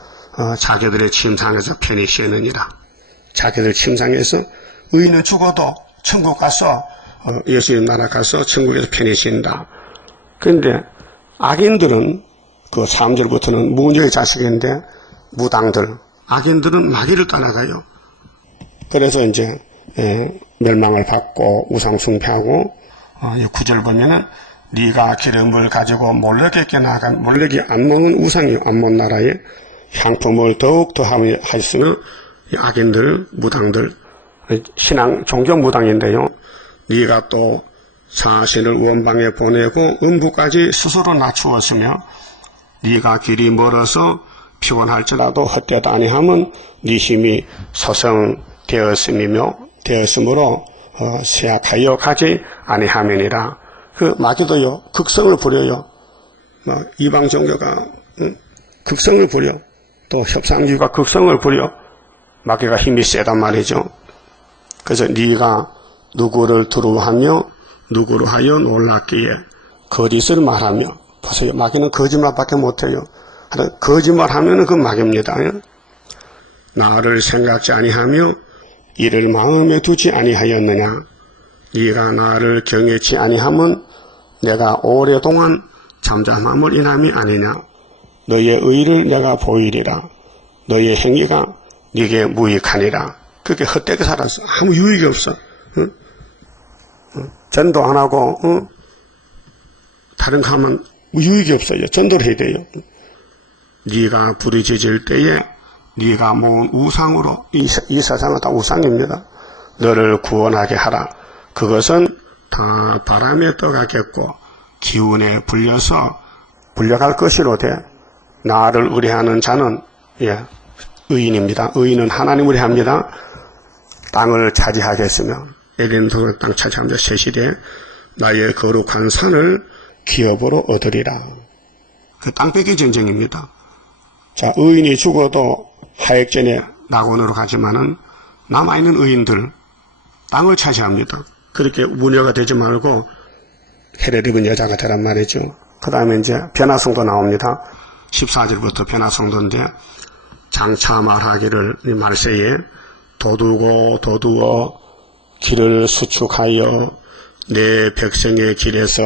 자기들의 침상에서 편히 쉬느니라. 자기들 침상에서 의인은 죽어도 천국 가서 예수님 나라 가서 천국에서 편히 쉰다. 그런데 악인들은 그 3절부터는 무녀의 자식인데 무당들, 악인들은 마귀를 따라가요. 그래서 이제 멸망을 받고 우상 숭배하고 9절 보면은 네가 기름을 가지고 몰래에게 나간 몰래기 안몬은 우상이요 안몬 나라에 향품을 더욱 더하며 하였으며 악인들 무당들 신앙 종교 무당인데요. 네가 또 사신을 원방에 보내고 음부까지 스스로 낮추었으며 네가 길이 멀어서 피곤할지라도 헛되다 아니하면 네 힘이 소성되었음이며 되었으므로 쇠약하여 가지 아니함이니라. 그 마귀도요 극성을 부려요. 이방 종교가 극성을 부려, 또 협상주의가 극성을 부려. 마귀가 힘이 세단 말이죠. 그래서 네가 누구를 두려워하며 누구로 하여 놀랍기에 거짓을 말하며, 보세요, 마귀는 거짓말밖에 못해요. 거짓말하면 그 마귀입니다. 나를 생각지 아니하며 이를 마음에 두지 아니하였느냐. 네가 나를 경외치 아니하면 내가 오랫동안 잠잠함을 인함이 아니냐. 너의 의를 내가 보이리라. 너의 행위가 네게 무익하니라. 그렇게 헛되게 살았어. 아무 유익이 없어. 전도 안 하고 다른 거 하면 유익이 없어요. 전도를 해야 돼요. 네가 부르짖을 때에 네가 모은 우상으로, 이 세상은 다 우상입니다. 너를 구원하게 하라. 그것은 다 바람에 떠가겠고 기운에 불려갈 것이로되 나를 의뢰하는 자는 의인입니다. 의인은 하나님을 의뢰합니다. 땅을 차지하겠으며 에덴 동산 땅 차지하면서 세시되 나의 거룩한 산을 기업으로 얻으리라. 그 땅 뺏기 전쟁입니다. 자, 의인이 죽어도 하액전에 낙원으로 가지만은 남아있는 의인들 땅을 차지합니다. 그렇게 무녀가 되지 말고 해를 입은 여자가 되란 말이죠. 그 다음에 이제 변화성도 나옵니다. 14절부터 변화성도인데 장차 말하기를 말세에 도두어 길을 수축하여 내 백성의 길에서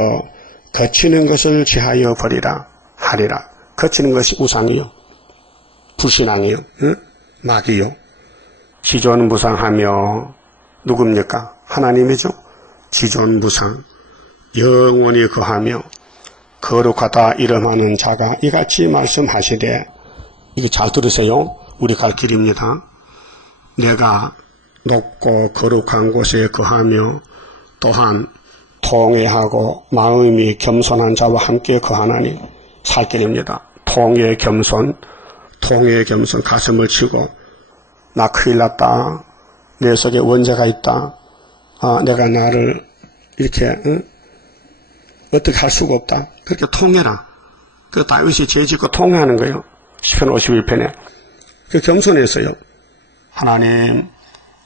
거치는 것을 제하여 버리라 하리라. 거치는 것이 우상이요, 불신앙이요, 마귀요. 지존무상하며 누굽니까? 하나님이죠. 지존무상 영원히 거하며 거룩하다 이름하는 자가 이같이 말씀하시되, 이게 잘 들으세요. 우리 갈 길입니다. 내가 높고 거룩한 곳에 거하며 또한 통회하고 마음이 겸손한 자와 함께 거하나니, 살 길입니다. 통회 겸손 가슴을 치고 나 큰일 났다, 내 속에 원죄가 있다, 내가 나를 이렇게 어떻게 할 수가 없다, 그렇게 통해라. 그 다윗이 죄 짓고 통회하는 거예요. 시편 51편에 그 겸손해서요. 하나님,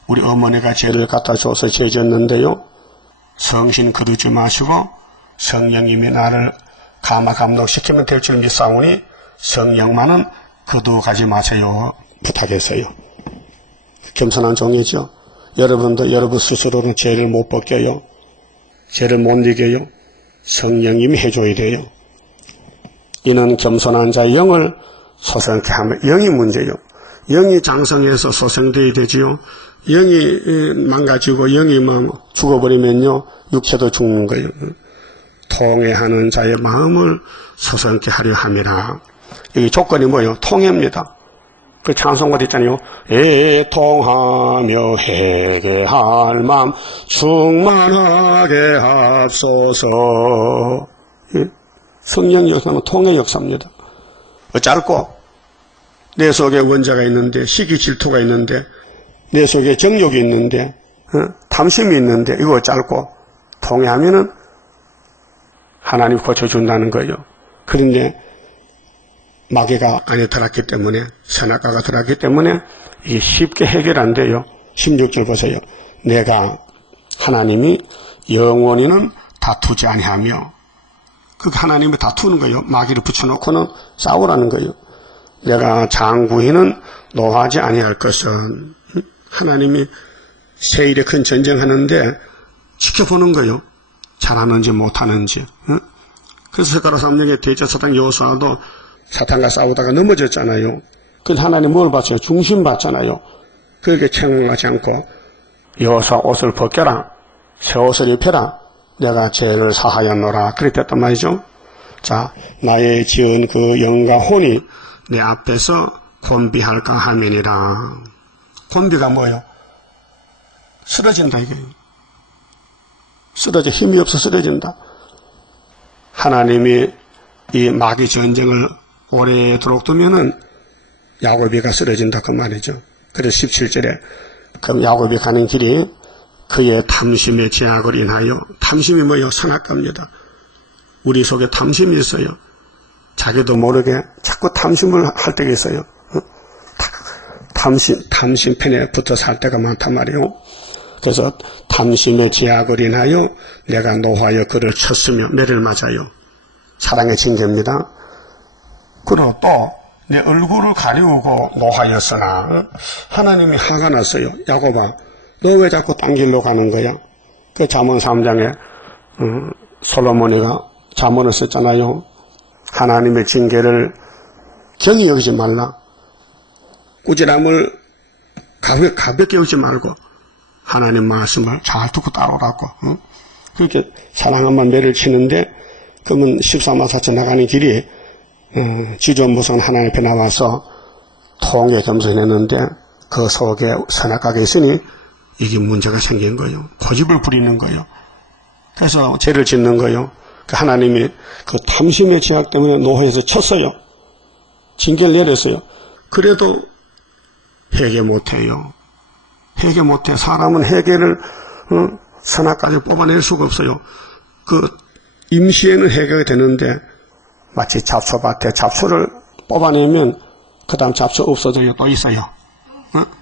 우리 어머니가 죄를 갖다 줘서 죄 졌는데요, 성신 거두지 마시고 성령님이 나를 감화감독시키면 될 줄 믿사오니 성령만은 거두가지 마세요 부탁했어요. 겸손한 종이죠. 여러분도 여러분 스스로는 죄를 못 벗겨요. 죄를 못 이겨요. 성령님이 해줘야 돼요. 이는 겸손한 자의 영을 소생케 하며, 영이 문제요. 영이 장성해서 소생되어야 되지요. 영이 망가지고 영이 죽어버리면요, 육체도 죽는 거예요. 통회하는 자의 마음을 소생케 하려 함이라. 여기 조건이 뭐예요? 통회입니다. 그 찬송가 있잖아요. 애통하며 회개할 마음 충만하게 합소서. 성령 역사는 통회 역사입니다. 짧고 내 속에 원죄가 있는데, 시기 질투가 있는데, 내 속에 정욕이 있는데, 탐심이 있는데, 이거 짧고 통회하면은 하나님 고쳐준다는 거예요. 그런데 마귀가 안에 들어갔기 때문에, 선악과가 들어갔기 때문에 이게 쉽게 해결 안 돼요. 16절 보세요. 내가 하나님이 영원히는 다투지 아니하며, 그 하나님이 다투는 거예요. 마귀를 붙여놓고는 싸우라는 거예요. 내가 장구인은 노하지 아니할 것은. 하나님이 세일에 큰 전쟁하는데 지켜보는 거요. 잘하는지 못하는지. 그래서 스가랴 3장에 대제사장 여호수아도 사탄과 싸우다가 넘어졌잖아요. 근데 하나님 뭘 봤어요? 중심 봤잖아요. 그렇게 책망하지 않고 여호수아 옷을 벗겨라. 새 옷을 입혀라. 내가 죄를 사하였노라. 그랬단 말이죠. 자, 나의 지은 그 영과 혼이 내 앞에서 곤비할까 하면이라. 곤비가 뭐예요? 쓰러진다 이거예요. 쓰러져. 힘이 없어 쓰러진다. 하나님이 이 마귀 전쟁을 오래도록 두면은 야곱이가 쓰러진다 그 말이죠. 그래서 17절에 그럼 야곱이 가는 길이 그의 탐심의 제약을 인하여. 탐심이 뭐예요? 선악과입니다. 우리 속에 탐심이 있어요. 자기도 모르게 자꾸 탐심을 할 때가 있어요. 탐심 편에 붙어 살 때가 많단 말이에요. 그래서 탐심의 제약을 인하여 내가 노하여 그를 쳤으며 매를 맞아요. 사랑의 징계입니다. 그리고 또 내 얼굴을 가리우고 노하였으나 하나님이 화가 났어요. 야곱아, 너 왜 자꾸 딴 길로 가는 거야? 그 잠언 3장에 솔로몬이가 잠언을 썼잖아요. 하나님의 징계를 경히 여기지 말라. 꾸지람을 가볍게 여기지 말고 하나님 말씀을 잘 듣고 따라오라고. 그렇게 사랑하면 매를 치는데 그러면 14만 4천 나가는 길이 지존무선 하나님 앞에 나와서 통에 겸손했는데 그 속에 선악과가 있으니 이게 문제가 생긴 거예요. 고집을 부리는 거예요. 그래서 죄를 짓는 거예요. 하나님이 그 탐심의 제약 때문에 노하에서 쳤어요. 징계를 내렸어요. 그래도 회개 못해요. 회개 못해. 사람은 회개를 선악까지 뽑아낼 수가 없어요. 그 임시에는 회개가 되는데 마치 잡초밭에 잡초를 뽑아내면 그 다음 잡초 없어져요. 또 있어요.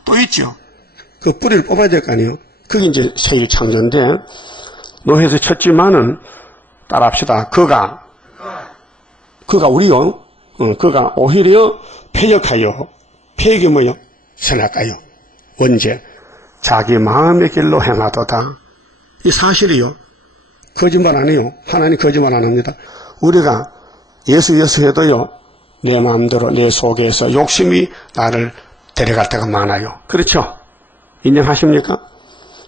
또 있죠. 그 뿌리를 뽑아야 될 거 아니에요. 그게 이제 세일 창조인데 노해에서 쳤지만은 따라합시다. 그가 우리요. 그가 오히려 패역하여. 패역이 뭐요? 선악과요. 언제? 자기 마음의 길로 행하도다. 이 사실이요. 거짓말 안 해요. 하나님 거짓말 안 합니다. 우리가 예수 해도요. 내 마음대로 내 속에서 욕심이 나를 데려갈 때가 많아요. 그렇죠? 인정하십니까?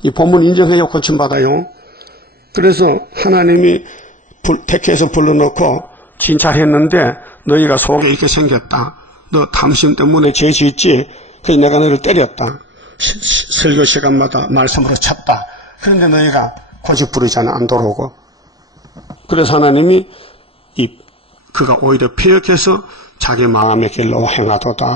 이 본문 인정해요. 고침받아요. 그래서 하나님이 택해서 불러놓고 진찰했는데 너희가 속에 이렇게 생겼다. 너 탐심 때문에 죄 짓지. 그래서 내가 너를 때렸다. 설교 시간마다 말씀으로 쳤다. 그런데 너희가 고집 부리잖아. 안 돌아오고. 그래서 하나님이 그가 오히려 패역해서 자기 마음의 길로 행하도다.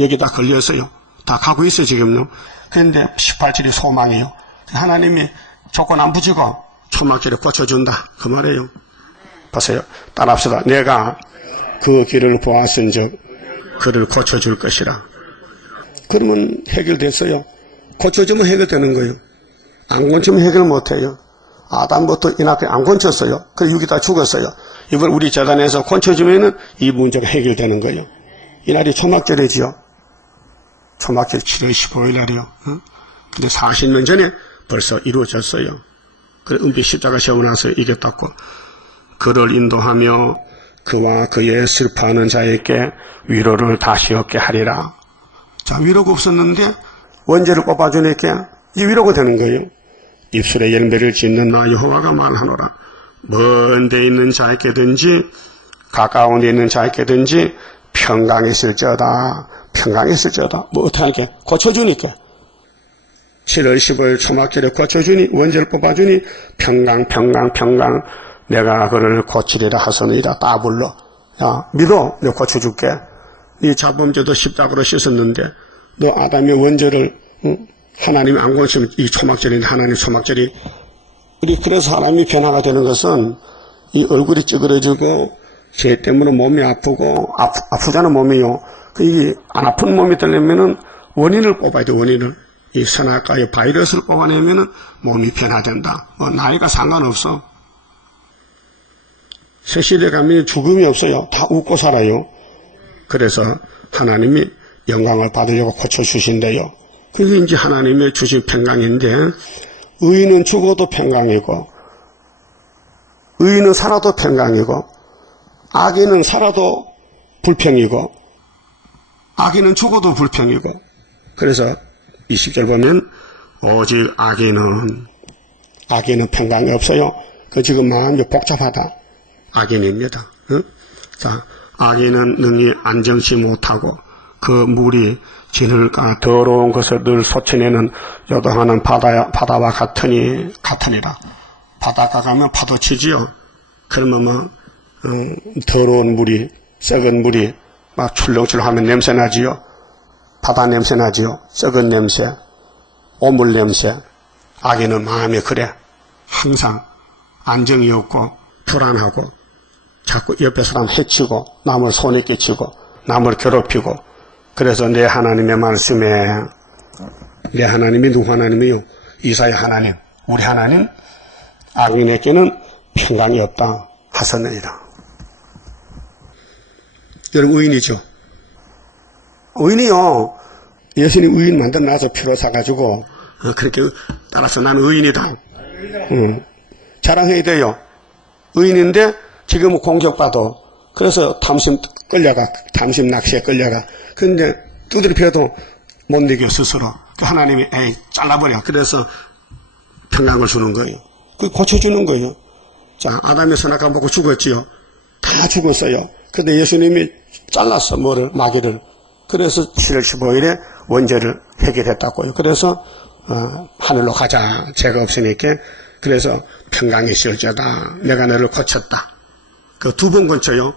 여기 다 걸렸어요. 다 가고 있어요 지금요. 그런데 18절이 소망이에요. 하나님이 조건 안 붙이고 초막길을 고쳐준다. 그 말이에요. 보세요. 따라합시다. 내가 그 길을 보았은즉 그를 고쳐줄 것이라. 그러면 해결됐어요. 고쳐주면 해결되는 거예요. 안 고치면 해결 못해요. 아담부터 이나게 안 고쳤어요. 그래서 육이 다 죽었어요. 이걸 우리 재단에서 고쳐주면은 이 문제가 해결되는 거예요. 이날이 초막절이지요. 초막절 7월 15일 날이요. 근데 40년 전에 벌써 이루어졌어요. 그래 은빛 십자가 세우고 나서 이겼다고. 그를 인도하며 그와 그의 슬퍼하는 자에게 위로를 다시 얻게 하리라. 자, 위로가 없었는데 원죄를 뽑아주니까 이 위로가 되는 거예요. 입술에 열매를 짓는 나 여호와가 말하노라. 먼 데 있는 자에게든지 가까운 데 있는 자에게든지 평강했을지어다. 평강했을지어다. 뭐 어떻게 할게? 고쳐주니까. 7월 15일 초막절에 고쳐주니 원죄를 뽑아주니 평강 내가 그를 고치리라 하소니이다. 딱 불러. 야 믿어. 내가 고쳐줄게. 네 자범죄도 십자가로 씻었는데 너 아담의 원죄를 하나님이 안 고치면 이 초막절인데 하나님 초막절이 우리 그래서 사람이 변화가 되는 것은 이 얼굴이 찌그러지고 죄 때문에 몸이 아프고 아프잖아 몸이요. 이게 안 아픈 몸이 되려면은 원인을 뽑아야 돼. 원인을. 이 선악과의 바이러스를 뽑아내면은 몸이 변화된다. 뭐 나이가 상관없어. 새 시대 가면 죽음이 없어요. 다 웃고 살아요. 그래서 하나님이 영광을 받으려고 고쳐주신대요. 그게 이제 하나님의 주신 평강인데, 의인은 죽어도 평강이고, 의인은 살아도 평강이고, 악인은 살아도 불평이고, 악인은 죽어도 불평이고. 그래서 20절 보면 오직 악인은 평강이 없어요. 그 지금 마음이 복잡하다. 악인입니다. 응? 자, 악인은 능히 안정치 못하고 그 물이 진흙과 더러운 것을 늘 솟아내는 요동하는 바다와 같으니라. 바닷가 가면 파도 치지요. 그러면 더러운 물이, 썩은 물이 막 출렁출렁하면 냄새 나지요. 바다 냄새 나지요. 썩은 냄새, 오물 냄새. 악인은 마음이 그래. 항상 안정이 없고 불안하고 자꾸 옆에 사람 해치고 남을 손에 끼치고 남을 괴롭히고. 그래서 내 하나님의 말씀에, 내 하나님이 누구 하나님이요? 이사야 하나님, 우리 하나님, 악인에게는 평강이 없다 하셨느니라. 여러분, 의인이죠? 의인이요. 예수님 의인 만들어놔서 피로 사가지고 그렇게 따라서 나는 의인이다. 자랑해야 돼요. 의인인데 지금은 공격받아. 그래서 탐심 낚시에 끌려가. 근데 두드려펴도 못 이겨 스스로. 하나님이 잘라버려. 그래서 평강을 주는 거예요. 그 고쳐주는 거예요. 자, 아담이 선악과 먹고 죽었지요. 다 죽었어요. 근데 예수님이 잘랐어. 마귀를. 그래서 7월 15일에 원죄를 해결했다고요. 그래서 하늘로 가자. 죄가 없으니까. 그래서 평강이 있을지어다. 내가 너를 고쳤다. 그 두 번 고쳐요.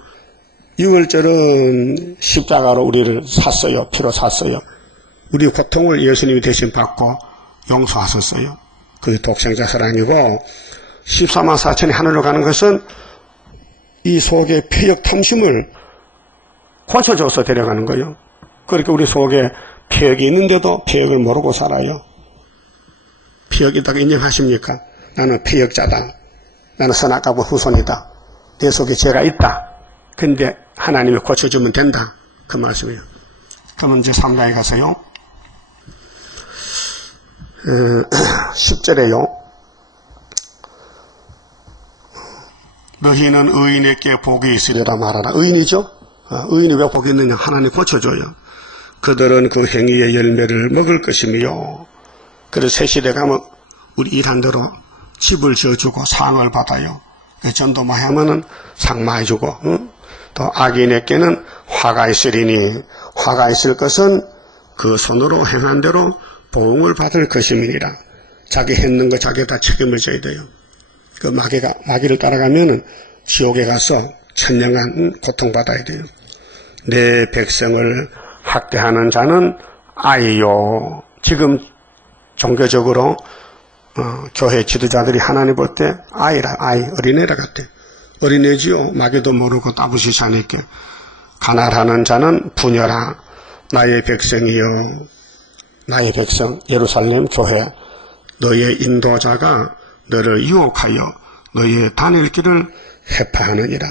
6월절은 십자가로 우리를 샀어요. 피로 샀어요. 우리 고통을 예수님이 대신 받고 용서하셨어요. 그게 독생자 사랑이고, 14만 4천이 하늘로 가는 것은 이 속에 폐역 탐심을 고쳐줘서 데려가는 거예요. 그러니까 우리 속에 폐역이 있는데도 폐역을 모르고 살아요. 폐역이 있다고 인정하십니까? 나는 폐역자다. 나는 선악과 후손이다. 내 속에 죄가 있다. 근데 하나님이 고쳐주면 된다. 그 말씀이에요. 그러면 이제 3장에 가서요. 10절에요. 너희는 의인에게 복이 있으리라 말하라. 의인이죠? 의인이 왜 복이 있느냐? 하나님 고쳐줘요. 그들은 그 행위의 열매를 먹을 것이며. 그래서 새 시대 가면 우리 일한 대로 집을 지어주고 상을 받아요. 전도 많이 하면은 상 많이 주고. 또 악인에게는 화가 있으리니, 화가 있을 것은 그 손으로 행한 대로 보응을 받을 것임이니라. 자기 했는 거 자기가 다 책임을 져야 돼요. 그 마귀를 따라가면은 지옥에 가서 천년간 고통받아야 돼요. 내 백성을 학대하는 자는 아이요. 지금 종교적으로 교회 지도자들이 하나님 볼 때 아이라, 어린애라 같대. 어린애지요. 마귀도 모르고 따부시사니까. 가난하는 자는 분열하. 나의 백성이요. 나의 백성 예루살렘 교회. 너의 인도자가 너를 유혹하여 너의 다닐 길을 해파하느니라.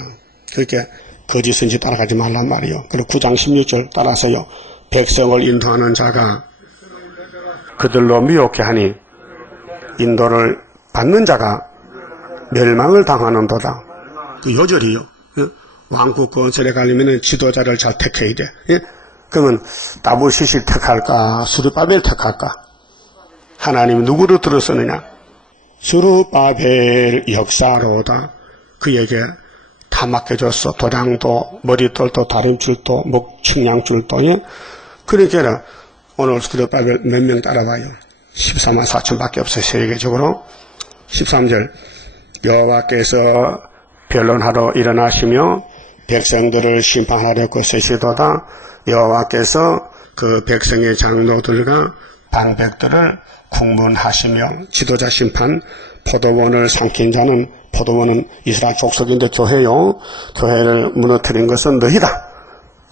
그렇게 거짓 선지 따라가지 말란 말이요. 그리고 9장 16절 따라서요. 백성을 인도하는 자가 그들로 미혹해 하니 인도를 받는 자가 멸망을 당하는도다. 그 요절이요. 왕국 건설에 가려면 지도자를 잘 택해야 돼. 예? 그러면 다부시실 택할까? 수르바벨 택할까? 하나님이 누구를 들었었느냐? 수르바벨 역사로다. 그에게 다 맡겨줬어. 도량도, 머리털도, 다림줄도, 측량줄도. 예? 그러니까 오늘 수르바벨 몇 명 따라봐요. 14만 4천 밖에 없어요. 세계적으로. 13절 여호와께서 변론하러 일어나시며 백성들을 심판하려고 세시도다. 여호와께서 그 백성의 장로들과 방백들을 국문하시며 지도자 심판. 포도원을 삼킨 자는, 포도원은 이스라엘 족속인데 교회요. 교회를 무너뜨린 것은 너희다.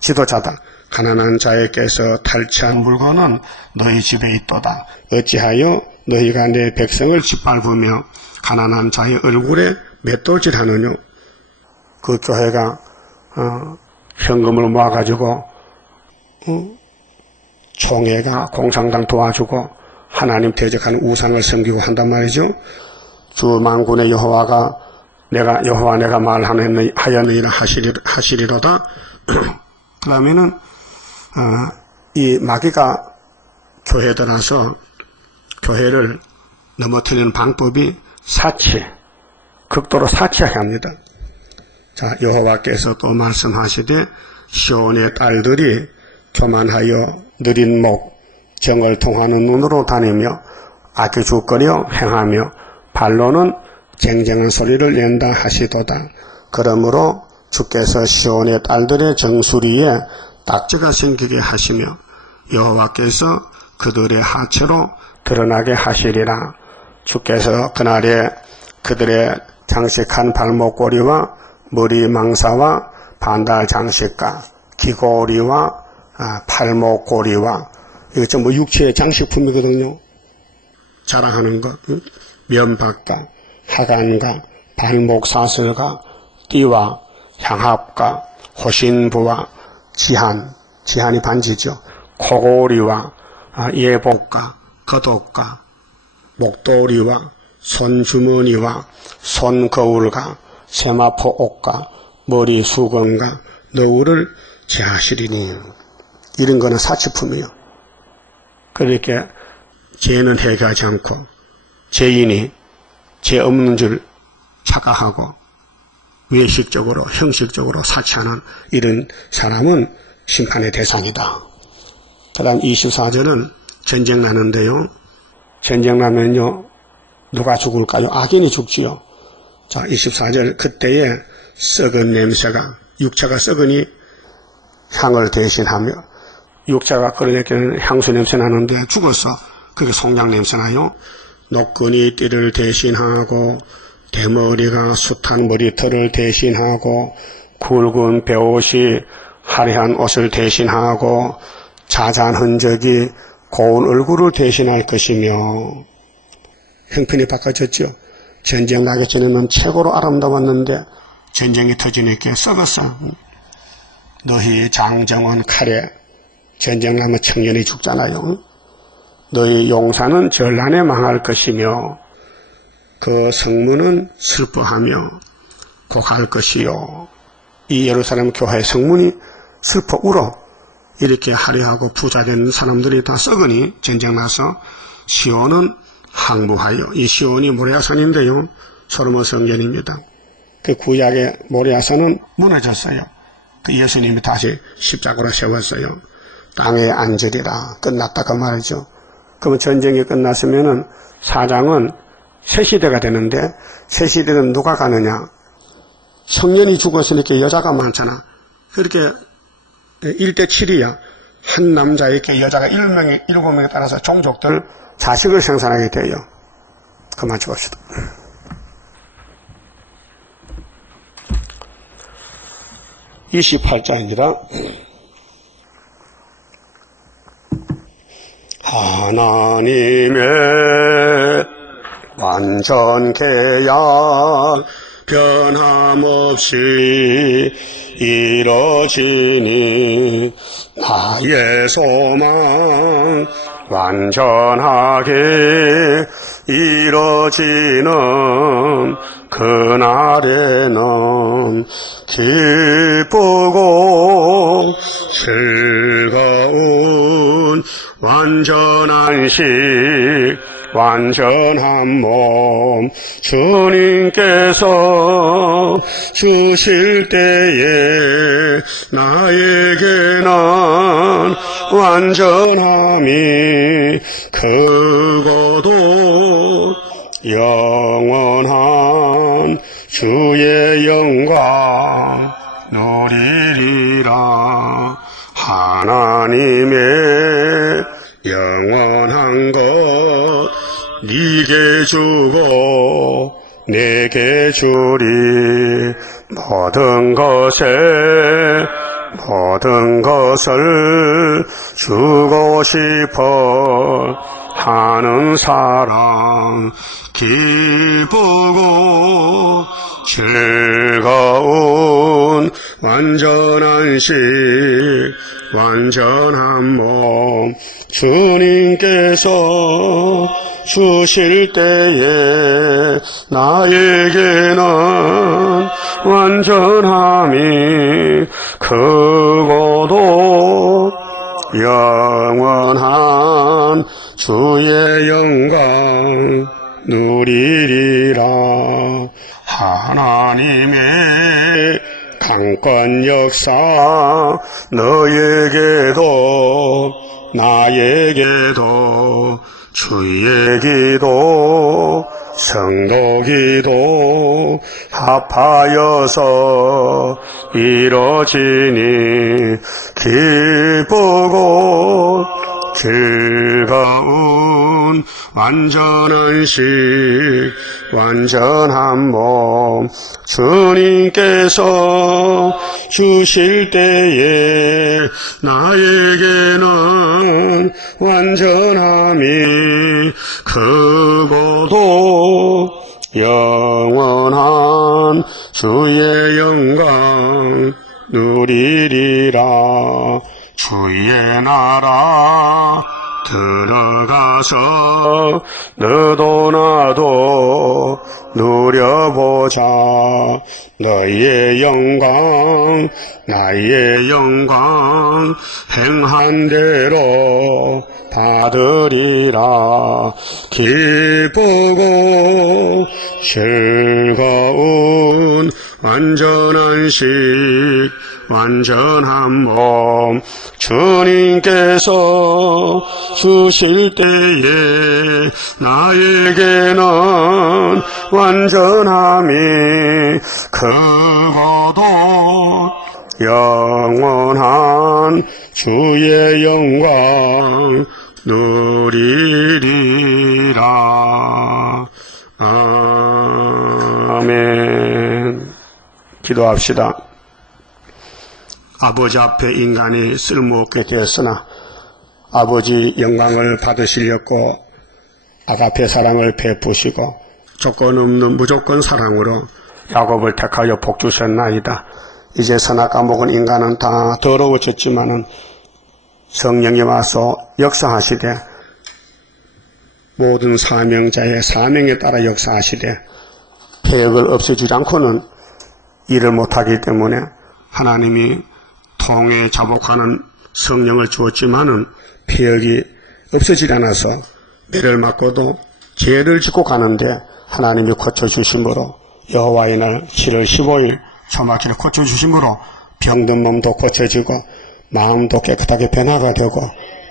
지도자다. 가난한 자에게서 탈취한 물건은 너희 집에 있도다. 어찌하여 너희가 내 백성을 짓밟으며 가난한 자의 얼굴에 맷돌질하느냐. 그 교회가 현금을 모아가지고 총회가 공산당 도와주고 하나님 대적하는 우상을 섬기고 한단 말이죠. 주 만군의 여호와가 내가 말하였느니라 하시리로다. 그러면은 이 마귀가 교회에 들어서 교회를 넘어뜨리는 방법이 극도로 사치하게 합니다. 자, 여호와께서 또 말씀하시되 시온의 딸들이 교만하여 느린 목 정을 통하는 눈으로 다니며 악의죽거려 행하며 발로는 쟁쟁한 소리를 낸다 하시도다. 그러므로 주께서 시온의 딸들의 정수리에 딱지가 생기게 하시며 여호와께서 그들의 하체로 드러나게 하시리라. 주께서 그날에 그들의 장식한 발목고리와 머리 망사와 반달 장식과 귀고리와 팔목고리와 이거 전부 육체의 장식품이거든요. 자랑하는 것, 면박과 하간과 발목사슬과 띠와 향합과 호신부와 지한이 반지죠. 코고리와 예복과 겉옷과 목도리와 손주머니와 손거울과 세마포 옷과 머리 수건과 너울을 제하시리니. 이런 거는 사치품이에요. 그렇게 죄는 해결하지 않고 죄인이 죄 없는 줄 착각하고 외식적으로 형식적으로 사치하는 이런 사람은 심판의 대상이다. 그 다음 24절은 전쟁 나는데요. 전쟁 나면요 누가 죽을까요? 악인이 죽지요. 자, 24절 그때에 썩은 냄새가 육체가 썩으니 향을 대신하며 육체가 그러니까 향수 냄새 나는데 죽었어. 그게 송장 냄새 나요. 노끈이 띠를 대신하고 대머리가 숱한 머리털을 대신하고 굵은 베옷이 화려한 옷을 대신하고 자잔 흔적이 고운 얼굴을 대신할 것이며. 형편이 바꿔졌죠. 전쟁 나기 전에는 최고로 아름다웠는데 전쟁이 터지니까 썩었어. 너희 장정은 칼에 전쟁 나면 청년이 죽잖아요. 너희 용사는 전란에 망할 것이며 그 성문은 슬퍼하며 곡할 것이요. 이 예루살렘 교회 성문이 슬퍼 울어. 이렇게 화려하고 부자된 사람들이 다 썩으니 전쟁 나서 시온은 항무하여. 이 시온이 모리아산인데요. 솔로몬 성전입니다. 그 구약의 모리아산은 무너졌어요. 그 예수님이 다시 십자가로 세웠어요. 땅에 앉으리라. 끝났다 그 말이죠. 그러면 전쟁이 끝났으면은 사장은 새 시대가 되는데 새 시대는 누가 가느냐? 청년이 죽었으니까 여자가 많잖아. 그렇게 1대7이야. 한 남자에게 여자가 7명에 따라서 종족들 자식을 생산하게 돼요. 그만 줍시다. 이 28장이라 하나님의 완전 계약 변함없이 이뤄지니 나의 소망 완전하게 이뤄지는 그날에는 기쁘고 즐거운 완전한 식 완전한 몸 주님께서 주실 때에 나에게는 완전함이 크고도 영원한 주의 영광 누리리라. 하나님의 영원한 것 네게 주고 내게 주리. 모든 것을 주고 싶어 하는 사람 기쁘고 즐거운 완전한 식 완전한 몸 주님께서 주실 때에 나에게는 완전함이 크고도 영원한 주의 영광 누리리라. 하나님의 강권 역사 너에게도 나에게도 주의 기도 성도 기도 합하여서 이뤄지니 기쁘고 즐거운 완전한식 완전한 몸 주님께서 주실 때에 나에게는 완전함이 크고도 영원한 주의 영광 누리리라. 주의 나라 들어가서 너도 나도 누려보자. 너의 영광 나의 영광 행한 대로 받으리라. 기쁘고 즐거운 완전한식 완전한 몸 주님께서 주실 때에 나에게는 완전함이 크고도 영원한 주의 영광 누리리라. 아멘. 기도합시다. 아버지 앞에 인간이 쓸모없게 되었으나 아버지 영광을 받으시려고 아가페 사랑을 베푸시고 조건 없는 무조건 사랑으로 야곱을 택하여 복 주셨나이다. 이제 선악과 먹은 인간은 다 더러워졌지만은 성령이 와서 역사하시되 모든 사명자의 사명에 따라 역사하시되 폐역을 없애주지 않고는 일을 못하기 때문에 하나님이 통에 자복하는 성령을 주었지만은 폐역이 없어지지 않아서 매를 맞고도 죄를 짓고 가는데 하나님이 고쳐주심으로 여호와의 날 7월 15일 초막기를 고쳐주심으로 병든 몸도 고쳐지고 마음도 깨끗하게 변화가 되고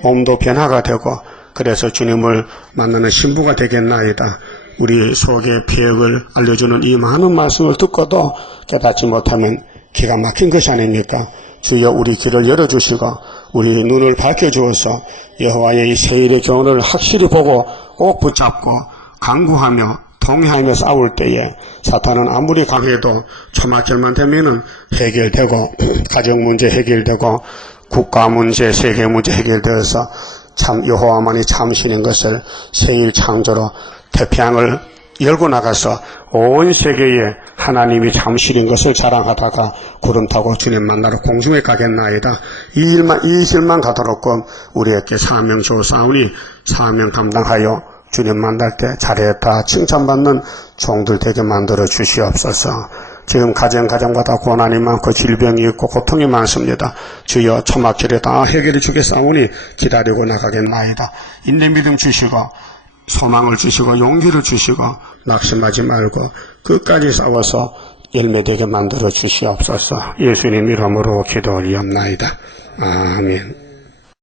몸도 변화가 되고 그래서 주님을 만나는 신부가 되겠나이다. 우리 속의 폐역을 알려주는 이 많은 말씀을 듣고도 깨닫지 못하면 기가 막힌 것이 아닙니까? 주여 우리 귀를 열어주시고 우리 눈을 밝혀주어서 여호와의 이 세일의 교훈을 확실히 보고 꼭 붙잡고 강구하며 동행하며 싸울 때에 사탄은 아무리 강해도 초막절만 되면은 해결되고 가정 문제 해결되고 국가 문제 세계 문제 해결되어서 참 여호와만이 참신인 것을 세일 창조로 태평양을 열고 나가서 온 세계에 하나님이 참신인 것을 자랑하다가 구름 타고 주님 만나러 공중에 가겠나이다. 이 일만 가도록끔 우리에게 사명 주사오니 사명 감당하여 주님 만날 때 잘했다 칭찬받는 종들 되게 만들어 주시옵소서. 지금 가정마다 고난이 많고 질병이 있고 고통이 많습니다. 주여 초막절에 다 해결해 주겠사오니 기다리고 나가겠나이다. 인내 믿음 주시고 소망을 주시고 용기를 주시고 낙심하지 말고 끝까지 싸워서 열매되게 만들어 주시옵소서. 예수님 이름으로 기도 올리옵나이다. 아멘.